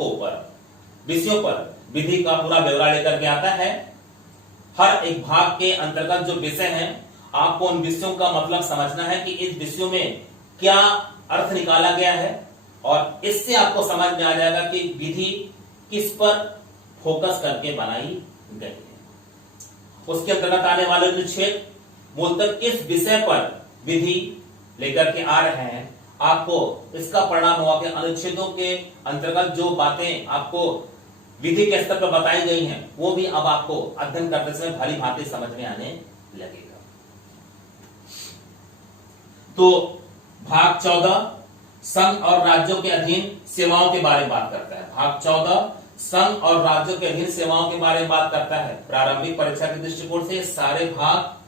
पर विधि का पूरा ब्यौरा लेकर के आता है। हर एक भाग के अंतर्गत जो विषय हैं, आपको उन विषयों का मतलब समझना है कि इस विषयों में क्या अर्थ निकाला गया है, और इससे आपको समझ में आ जाएगा कि विधि किस पर फोकस करके बनाई गई है। उसके अंतर्गत आने वाले अनुच्छेद मूलतः किस विषय पर विधि लेकर के आ रहे हैं, आपको इसका परिणाम हुआ कि अनुच्छेदों के अंतर्गत जो बातें आपको विधि के स्तर पर बताई गई हैं, वो भी अब आपको अध्ययन करते समय भली भांति समझ में आने लगेगा। तो भाग 14 संघ और राज्यों के अधीन सेवाओं के बारे में बात करता है। भाग 14 संघ और राज्यों के अधीन सेवाओं के बारे में बात करता है। प्रारंभिक परीक्षा के दृष्टिकोण से सारे भाग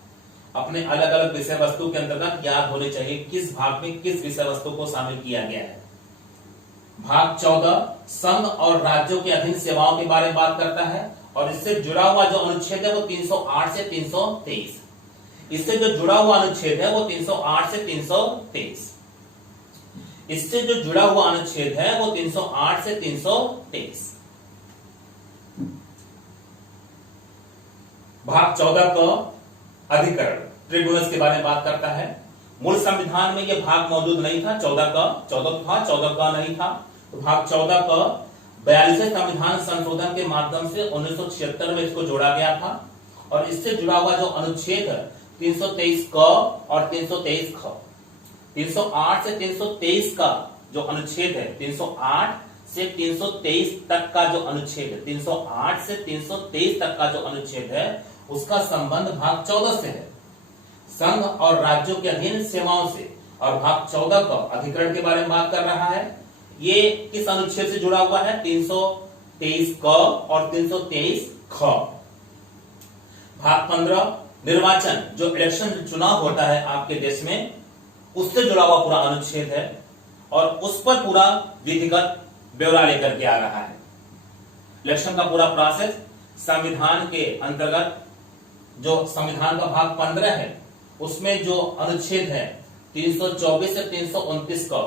अपने अलग अलग विषय वस्तु के अंतर्गत याद होने चाहिए, किस भाग में किस विषय वस्तु को शामिल किया गया है। भाग 14 संघ और राज्यों के अधीन सेवाओं के बारे में बात करता है, और इससे जुड़ा हुआ जो अनुच्छेद है वो 308 से 323। इससे जो जुड़ा हुआ अनुच्छेद है वो 308 से 323। इससे जो जुड़ा हुआ अनुच्छेद है वो 308 से 323। भाग 14 का अधिकरण ट्रिब्यूनल्स के बारे में बात करता है। मूल संविधान में यह भाग मौजूद नहीं था, 14 का नहीं था। तो भाग 14 का 42वें संविधान संशोधन के माध्यम से 1976 में इसको जोड़ा गया था, और इससे जुड़ा हुआ जो अनुच्छेद है 323 क और 323 ख। 308 से 323 का जो अनुच्छेद है, 308 से 323 तक का जो अनुच्छेद है, 308 से 323 तक का जो अनुच्छेद है, उसका संबंध भाग 14 से है, संघ और राज्यों के अधीन सेवाओं से। और भाग 14 का अधिकरण के बारे में बात कर रहा है। ये किस अनुच्छेद से जुड़ा हुआ है? 323 क और 323 ख। भाग 15 निर्वाचन, जो इलेक्शन चुनाव होता है आपके देश में, उससे जुड़ा हुआ पूरा अनुच्छेद है और उस पर पूरा विधिगत ब्यौरा लेकर के आ रहा है। इलेक्शन का पूरा प्रोसेस संविधान के अंतर्गत, जो संविधान का भाग 15 है, उसमें जो अनुच्छेद है 324 से 329 का,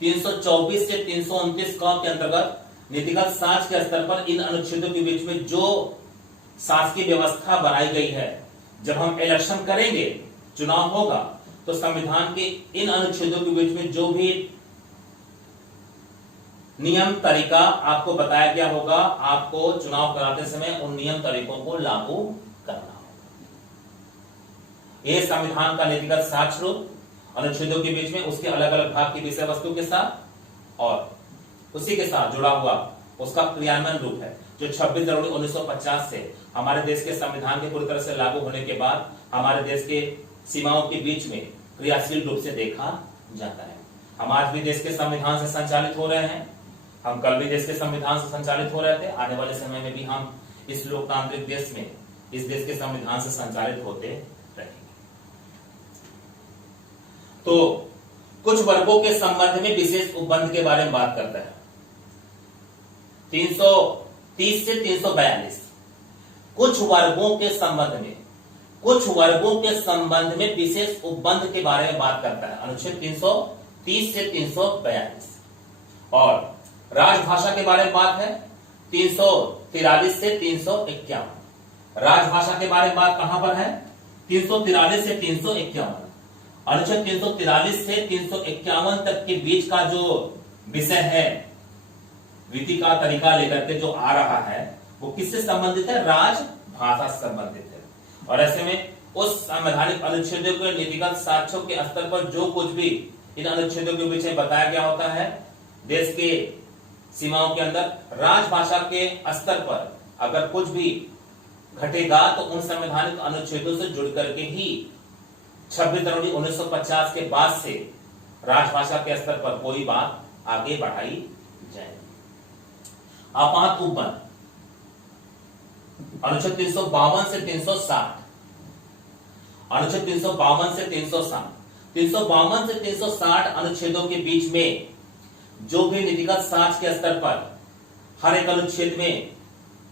324 से 329 का के अंतर्गत नीतिगत साक्ष्य के स्तर पर इन अनुच्छेदों के बीच में जो शासकीय व्यवस्था बनाई गई है, जब हम इलेक्शन करेंगे, चुनाव होगा, तो संविधान के इन अनुच्छेदों के बीच में जो भी नियम तरीका आपको बताया गया होगा, आपको चुनाव कराते समय उन नियम तरीकों को लागू करना होगा। यह संविधान का नीतिगत साक्ष्य रूप अनुच्छेदों के बीच में उसके अलग अलग भाग की विषय वस्तु के साथ और उसी के साथ जुड़ा हुआ उसका क्रियान्वयन रूप है, जो 26 जनवरी 1950 से हमारे देश के संविधान के पूरी तरह से लागू होने के बाद हमारे देश के सीमाओं के बीच में क्रियाशील रूप से देखा जाता है। हम आज भी देश के संविधान से संचालित हो रहे हैं, हम कल भी देश के संविधान से संचालित हो रहे थे, आने वाले समय में भी हम इस लोकतांत्रिक देश में, इस देश के संविधान से संचालित होते रहेंगे। तो कुछ वर्गों के संबंध में विशेष उपबंध के बारे में बात करता है। 330 से 342 कुछ वर्गों के संबंध में, कुछ वर्गों के संबंध में विशेष उपबंध के बारे में बात करता है, अनुच्छेद 330 से 342। और राजभाषा के बारे में बात है 343 से 351। राजभाषा के बारे में बात कहां पर है? 343 से 351। अनुच्छेद 343 से 351 तक के बीच का जो विषय है, विधि का तरीका लेकर के जो आ रहा है, वो किससे संबंधित है? राजभाषा से संबंधित है। और ऐसे में उस संवैधानिक अनुच्छेदों के नीतिगत साक्ष्यों के स्तर पर जो कुछ भी इन अनुच्छेदों के विषय बताया गया होता है, देश के सीमाओं के अंदर राजभाषा के स्तर पर अगर कुछ भी घटेगा तो उन संवैधानिक अनुच्छेदों से जुड़ करके ही 26 जनवरी 1950 के बाद से राजभाषा के स्तर पर कोई बात आगे बढ़ाई जाएगी। आपात उपबंध, अनुच्छेद 352 से 360। अनुच्छेद 352 से 360, 352 से 360 अनुच्छेदों के बीच में जो भी नीतिगत साक्ष्य के स्तर पर हर एक अनुच्छेद में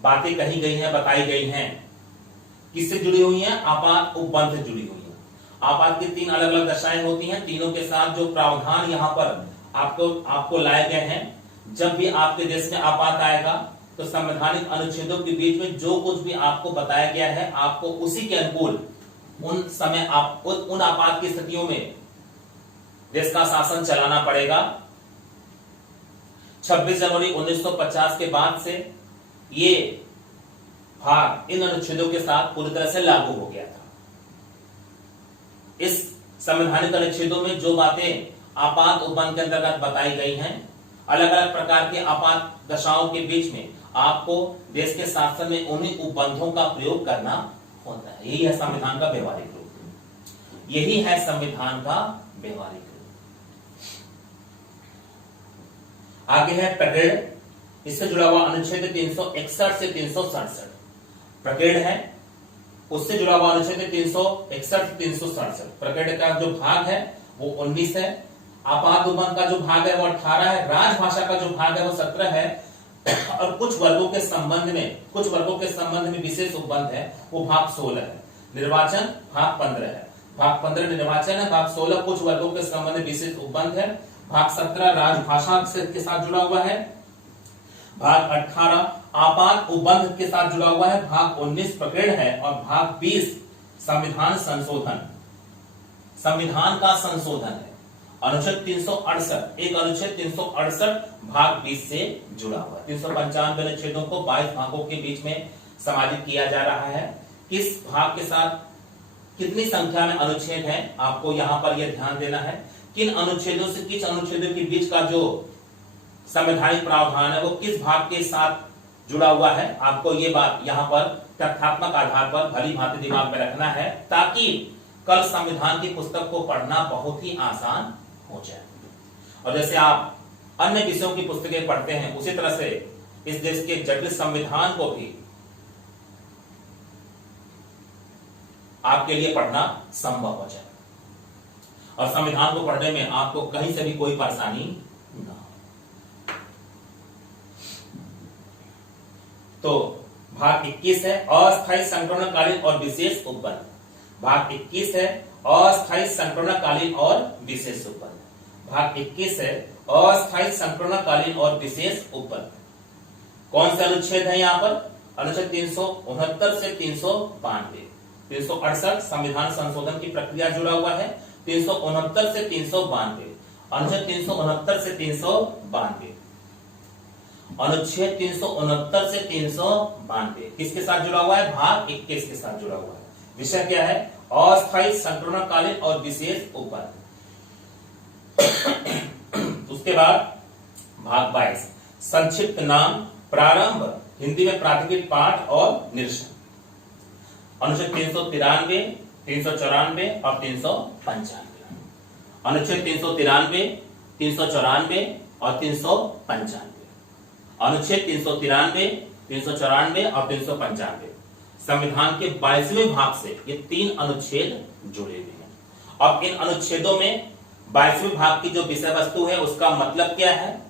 बातें कही गई हैं, बताई गई हैं, किससे जुड़ी हुई हैं? आपात उपबंध से जुड़ी हुई हैं। आपात की 3 अलग अलग दशाएं होती हैं, तीनों के साथ जो प्रावधान यहां पर आपको लाए गए हैं, जब भी आपके देश में आपात आएगा तो संवैधानिक अनुच्छेदों के बीच में जो कुछ भी आपको बताया गया है, आपको उसी के अनुकूल उन समय उन आपात की स्थितियों में देश का शासन चलाना पड़ेगा। 26 जनवरी 1950 के बाद से ये भाग इन अनुच्छेदों के साथ पूरी तरह से लागू हो गया था। इस संवैधानिक अनुच्छेदों में जो बातें आपात उपबंध के अंतर्गत बताई गई हैं, अलग अलग प्रकार के आपात दशाओं के बीच में आपको देश के शासन में उन्हीं उपबंधों का प्रयोग करना होता है। यही है संविधान का व्यवहारिक रूप, यही है संविधान का व्यवहारिक रूप। आगे है प्रकरण, इससे जुड़ा हुआ अनुच्छेद 361 से 367 प्रकरण है, उससे जुड़ा हुआ अनुच्छेद 361 से 367। प्रकरण का जो भाग है वो 19 है, आपात उपबंध का जो भाग है वो 18 है, राजभाषा का जो भाग है वो 17 है, और कुछ वर्गों के संबंध में विशेष उपबंध है वो भाग 16 है। निर्वाचन भाग 15 है, भाग 15 निर्वाचन है, भाग 16 कुछ वर्गों के संबंध में विशेष उपबंध है, भाग 17 राजभाषा के साथ जुड़ा हुआ है, भाग 18 आपात उपबंध के साथ जुड़ा हुआ है, भाग 19 प्रकरण है, और भाग 20 संविधान संशोधन, संविधान का संशोधन है। अनुच्छेद 368, एक अनुच्छेद 368 भाग 20 से जुड़ा हुआ है। 395 अनुच्छेदों को 22 भागों के बीच में समाजित किया जा रहा है। किस भाग के साथ कितनी संख्या में अनुच्छेद हैं, आपको यहां पर यह ध्यान देना है। किन अनुच्छेदों से किस अनुच्छेदों के बीच का जो संवैधानिक प्रावधान है वो किस भाग के साथ जुड़ा हुआ है, आपको ये बात यहां पर तथ्यात्मक आधार पर भली भांति दिमाग में रखना है, ताकि कल संविधान की पुस्तक को पढ़ना बहुत ही आसान हो जाए। और जैसे आप अन्य विषयों की पुस्तकें पढ़ते हैं, उसी तरह से इस देश के जटिल संविधान को भी आपके लिए पढ़ना संभव हो जाए और संविधान को पढ़ने में आपको कहीं से भी कोई परेशानी ना हो। तो भाग 21 है अस्थायी संक्रमणकालीन और विशेष उपबंध। भाग 21 है अस्थायी संक्रमणकालीन और विशेष उपबंध। भाग 21 है अस्थायी संक्रमणकालीन और विशेष उपबंध। कौन से अनुच्छेद है यहाँ पर? अनुच्छेद 369 से 392, 368 संविधान संशोधन की प्रक्रिया जुड़ा हुआ है, 369 से 392, अनुच्छेद 369 से 392, अनुच्छेद 369 से 392 किसके साथ जुड़ा हुआ है? भाग 21 के साथ जुड़ा हुआ है। विषय क्या है? अस्थायी संक्रमणकालीन और विशेष उपबंध। उसके बाद भाग 22 संक्षिप्त नाम, प्रारंभ, हिंदी में प्राथमिक पाठ और निरीक्षण। अनुच्छेद 393, 394 और 395। अनुच्छेद 393, 394 और 395। अनुच्छेद 393, 394 और 395 संविधान के 22वें भाग से ये 3 अनुच्छेद जुड़े हुए हैं। अब इन अनुच्छेदों में 22वें भाग की जो विषय वस्तु है उसका मतलब क्या है,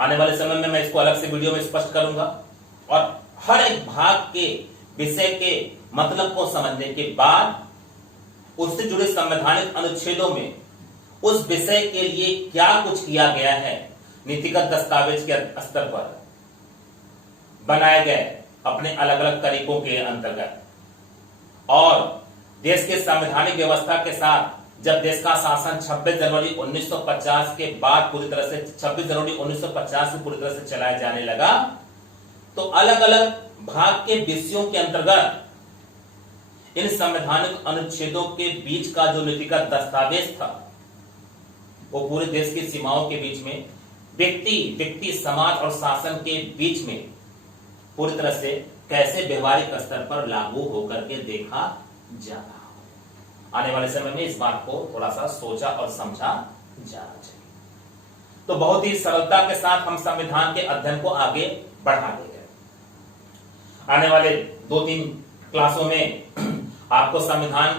आने वाले समय में मैं इसको अलग से वीडियो में स्पष्ट करूंगा। और हर एक भाग के विषय के मतलब को समझने के बाद उससे जुड़े संवैधानिक अनुच्छेदों में उस विषय के लिए क्या कुछ किया गया है, नीतिगत दस्तावेज के स्तर पर बनाए गए अपने अलग अलग तरीकों के अंतर्गत, और देश के संवैधानिक व्यवस्था के साथ जब देश का शासन 26 जनवरी 1950 के बाद पूरी तरह से 26 जनवरी 1950 से पूरी तरह से चलाया जाने लगा, तो अलग अलग भाग के विषयों के अंतर्गत इन संवैधानिक अनुच्छेदों के बीच का जो नीतिगत दस्तावेज था वो पूरे देश की सीमाओं के बीच में व्यक्ति समाज और शासन के बीच में पूरी तरह से कैसे व्यवहारिक स्तर पर लागू होकर के देखा जा रहा हो। आने वाले समय में इस बात को थोड़ा सा सोचा और समझा जाना चाहिए। तो बहुत ही सरलता के साथ हम संविधान के अध्ययन को आगे बढ़ा देंगे। आने वाले 2-3 क्लासों में आपको संविधान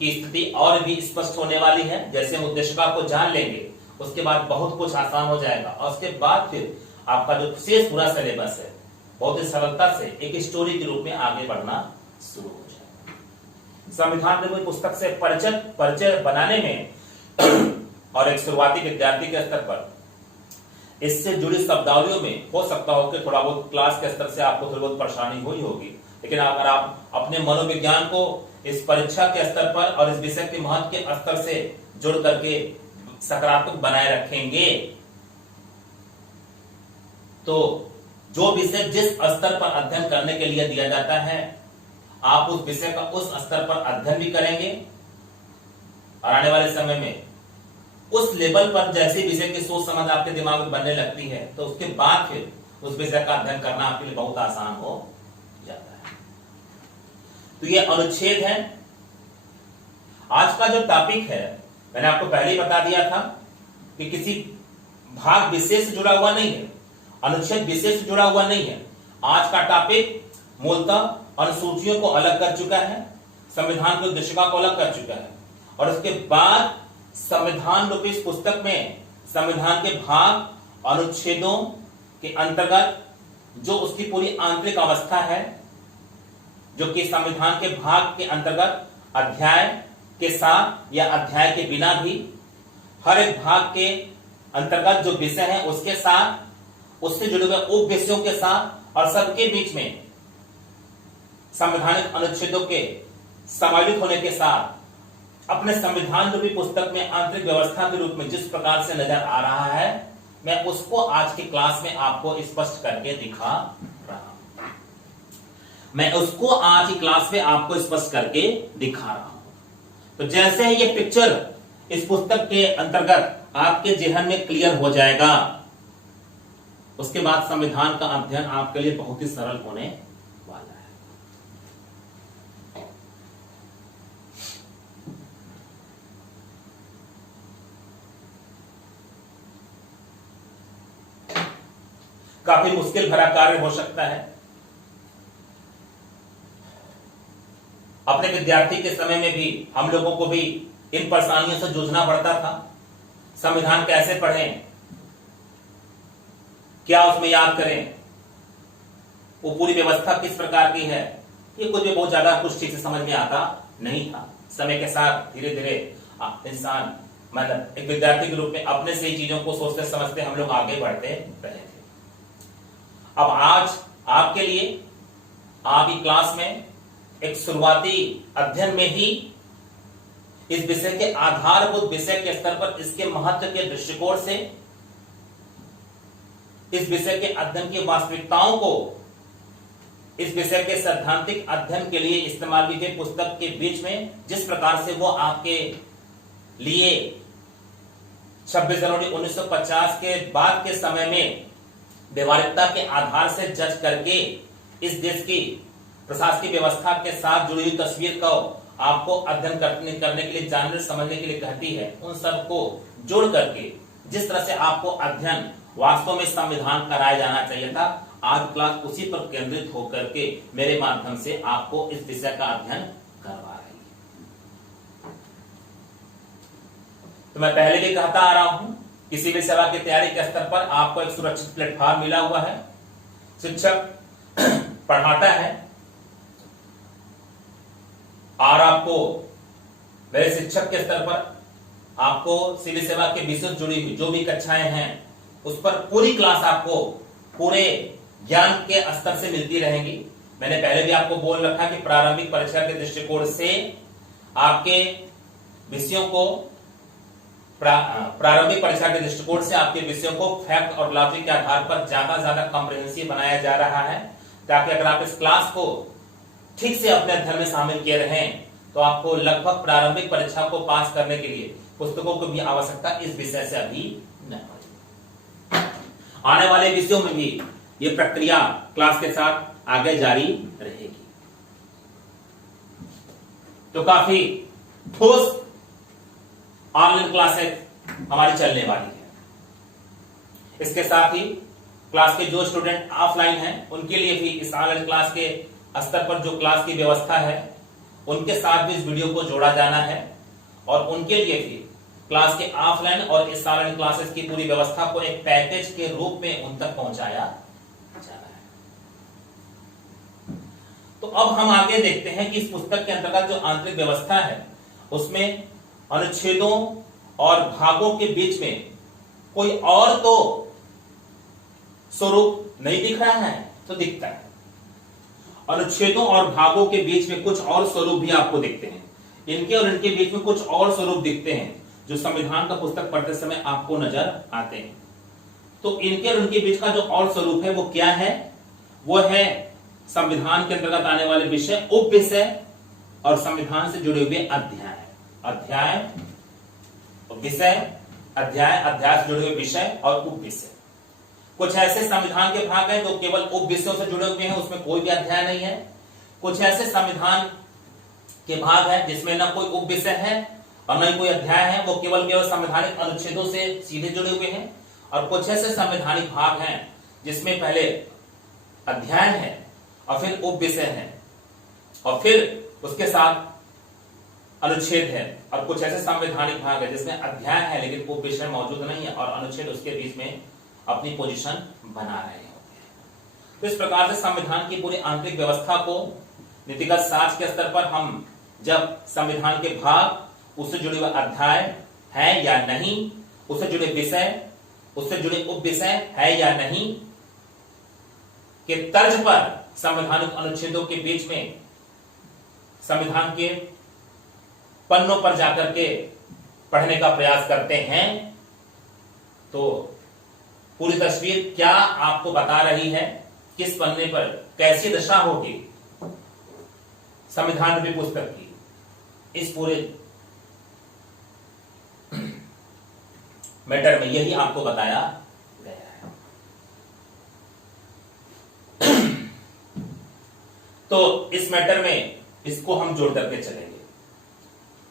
की स्थिति और भी स्पष्ट होने वाली है। जैसे हम उद्देशिका को जान लेंगे उसके बाद बहुत कुछ आसान हो जाएगा, और उसके बाद फिर आपका जो शेष पूरा सिलेबस है बहुत ही सरलता से एक स्टोरी के रूप में आगे बढ़ना शुरू हो जाएगा। संविधान प्रेमी पुस्तक से परिचय बनाने में और एक शुरुआती विद्यार्थी के स्तर पर इससे जुड़ी शब्दावलियों में हो सकता हो कि थोड़ा बहुत क्लास के स्तर से आपको थोड़ी बहुत परेशानी हुई होगी, लेकिन अगर आप अपने मनोविज्ञान को इस परीक्षा के स्तर पर और इस विषय के महत्व के स्तर से जुड़ करके सकारात्मक बनाए रखेंगे तो जो विषय जिस स्तर पर अध्ययन करने के लिए दिया जाता है आप उस विषय का उस स्तर पर अध्ययन भी करेंगे, और आने वाले समय में उस लेवल पर जैसे विषय की सोच समझ आपके दिमाग में बनने लगती है तो उसके बाद फिर उस विषय का अध्ययन करना आपके लिए बहुत आसान हो जाता है। तो ये अनुच्छेद है। आज का जो टॉपिक है मैंने आपको पहले ही बता दिया था कि किसी भाग विशेष से जुड़ा हुआ नहीं है, अनुच्छेद विशेष से जुड़ा हुआ नहीं है। आज का टॉपिक मूलतः अनुसूचियों को अलग कर चुका है, संविधान की उद्देशिका को अलग कर चुका है, और उसके बाद संविधान रूपी इस पुस्तक में संविधान के भाग अनुच्छेदों के अंतर्गत जो उसकी पूरी आंतरिक अवस्था है, जो कि संविधान के भाग के अंतर्गत अध्याय के साथ या अध्याय के बिना भी हर एक भाग के अंतर्गत जो विषय है उसके साथ, उससे जुड़े हुए उप विषयों के साथ, और सबके बीच में संवैधानिक अनुच्छेदों के समायोजित होने के साथ अपने संविधान रूपी पुस्तक में आंतरिक व्यवस्था के रूप में जिस प्रकार से नजर आ रहा है, मैं उसको आज की क्लास में आपको स्पष्ट करके दिखा रहा हूं। मैं उसको आज की क्लास में आपको स्पष्ट करके दिखा रहा हूं। तो जैसे ही ये पिक्चर इस पुस्तक के अंतर्गत आपके जेहन में क्लियर हो जाएगा, उसके बाद संविधान का अध्ययन आपके लिए बहुत ही सरल होने वाला है। काफी मुश्किल भरा कार्य हो सकता है। अपने विद्यार्थी के समय में भी हम लोगों को भी इन परेशानियों से जूझना पड़ता था। संविधान कैसे पढ़ें, क्या उसमें याद करें, वो पूरी व्यवस्था किस प्रकार की है, ये कुछ भी बहुत ज्यादा कुछ ठीक से समझ में आता नहीं था। समय के साथ धीरे धीरे इंसान मतलब एक विद्यार्थी के रूप में अपने से ही चीजों को सोचते समझते हम लोग आगे बढ़ते रहे थे। अब आज आपके लिए आपकी क्लास में एक शुरुआती अध्ययन में ही इस विषय के आधारभूत विषय के स्तर पर इसके महत्व के दृष्टिकोण से इस विषय के अध्ययन की वास्तविकताओं को इस विषय के सैद्धांतिक अध्ययन के लिए इस्तेमाल की गई पुस्तक के बीच में जिस प्रकार से वो आपके लिए 26 जनवरी 1950 के बाद के समय में व्यवहारिकता के आधार से जज करके इस देश की प्रशासकीय व्यवस्था के साथ जुड़ी हुई तस्वीर को आपको अध्ययन करने के लिए, जानने समझने के लिए कहती है, उन सबको जोड़ करके जिस तरह से आपको अध्ययन वास्तव में संविधान कराया जाना चाहिए था, आज क्लास उसी पर केंद्रित होकर के मेरे माध्यम से आपको इस विषय का अध्ययन करवा रही है। तो मैं पहले भी कहता आ रहा हूं, किसी भी सेवा की तैयारी के स्तर पर आपको एक सुरक्षित प्लेटफॉर्म मिला हुआ है। शिक्षक पढ़ाता है और आपको मेरे शिक्षक के स्तर पर आपको सिविल सेवा के विषय जुड़ी हुई जो भी कक्षाएं हैं उस पर पूरी क्लास आपको पूरे ज्ञान के स्तर से मिलती रहेंगी। मैंने पहले भी आपको बोल रखा कि प्रारंभिक परीक्षा के दृष्टिकोण से आपके विषयों को प्रारंभिक परीक्षा के दृष्टिकोण से आपके विषयों को फैक्ट और लॉजिक के आधार पर ज्यादा कॉम्प्रिहेंसिव बनाया जा रहा है, ताकि अगर आप इस क्लास को ठीक से अपने अध्ययन में शामिल किए रहें तो आपको लगभग प्रारंभिक परीक्षा को पास करने के लिए पुस्तकों की भी आवश्यकता इस विषय से अभी नहीं पड़ेगी। आने वाले विषयों में भी ये प्रक्रिया क्लास के साथ आगे जारी रहेगी। तो काफी ठोस ऑनलाइन क्लासेस हमारी चलने वाली है। इसके साथ ही क्लास के जो स्टूडेंट ऑफलाइन हैं उनके लिए भी इस ऑनलाइन क्लास के स्तर पर जो क्लास की व्यवस्था है उनके साथ भी इस वीडियो को जोड़ा जाना है और उनके लिए भी क्लास के ऑफलाइन और इस ऑनलाइन क्लासेस की पूरी व्यवस्था को एक पैकेज के रूप में उन तक पहुंचाया जाना है। तो अब हम आगे देखते हैं कि इस पुस्तक के अंतर्गत जो आंतरिक व्यवस्था है उसमें अनुच्छेदों और भागों के बीच में कोई और तो स्वरूप नहीं दिख रहा है, तो दिखता है। अनुच्छेदों और भागों के बीच में कुछ और स्वरूप भी आपको दिखते हैं। इनके और इनके बीच में कुछ और स्वरूप दिखते हैं जो संविधान का पुस्तक पढ़ते समय आपको नजर आते हैं। तो इनके और इनके बीच का जो और स्वरूप है वो क्या है? वो है संविधान के अंतर्गत आने वाले विषय, उप विषय और संविधान से जुड़े हुए अध्याय। अध्याय, विषय, अध्याय, अध्याय से जुड़े हुए विषय और उप विषय। कुछ ऐसे संविधान के भाग हैं जो केवल उप विषयों से जुड़े हुए हैं, उसमें कोई भी अध्याय नहीं है। कुछ ऐसे संविधान के भाग हैं जिसमें न कोई उप विषय है और न ही कोई अध्याय है, वो केवल संवैधानिक अनुच्छेदों से सीधे जुड़े हुए हैं। और कुछ ऐसे संवैधानिक भाग हैं जिसमें पहले अध्याय है और फिर उप विषय है और फिर उसके साथ अनुच्छेद है। और कुछ ऐसे संवैधानिक भाग है जिसमें अध्याय है लेकिन उप विषय मौजूद नहीं है और अनुच्छेद उसके बीच में अपनी पोजीशन बना रहे होते हैं। तो इस प्रकार से संविधान की पूरी आंतरिक व्यवस्था को नीतिगत साक्ष्य के स्तर पर हम जब संविधान के भाग, उससे जुड़े हुए अध्याय है या नहीं, उससे जुड़े विषय, उससे जुड़े उप विषय है या नहीं के तर्ज पर संवैधानिक अनुच्छेदों के बीच में संविधान के पन्नों पर जाकर के पढ़ने का प्रयास करते हैं तो पूरी तस्वीर क्या आपको बता रही है, किस पन्ने पर कैसी दशा होगी, संविधान रूपी पुस्तक की इस पूरे मैटर में यही आपको बताया गया है। तो इस मैटर में इसको हम जोड़ करके चलेंगे।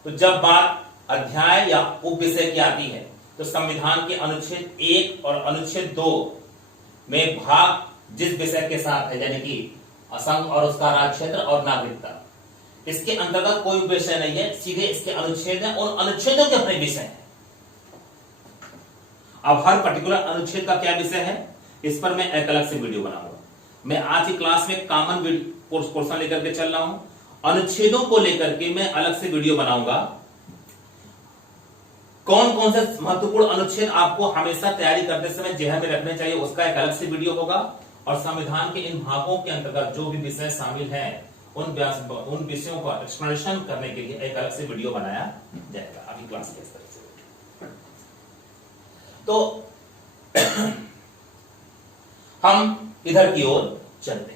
तो जब बात अध्याय या उप विषय की आती है तो संविधान के अनुच्छेद 1 और अनुच्छेद 2 में भाग जिस विषय के साथ है, यानी कि असंघ और उसका राज क्षेत्र और नागरिकता, इसके अंतर्गत कोई विषय नहीं है, सीधे इसके अनुच्छेद है और अनुच्छेदों के अपने विषय है। अब हर पर्टिकुलर अनुच्छेद का क्या विषय है, इस पर मैं एक अलग से वीडियो बनाऊंगा। मैं आज की क्लास में कॉमन पोर्शन लेकर के चल रहा हूं, अनुच्छेदों को लेकर के मैं अलग से वीडियो बनाऊंगा। कौन कौन से महत्वपूर्ण अनुच्छेद आपको हमेशा तैयारी करते समय जेहन में रखने चाहिए, उसका एक अलग से वीडियो होगा। और संविधान के इन भागों के अंतर्गत जो भी विषय शामिल हैं उन विषयों का एक्सप्लेनेशन करने के लिए एक अलग से वीडियो बनाया जाएगा अभी क्लास के स्तर से। तो हम इधर की ओर चलते हैं।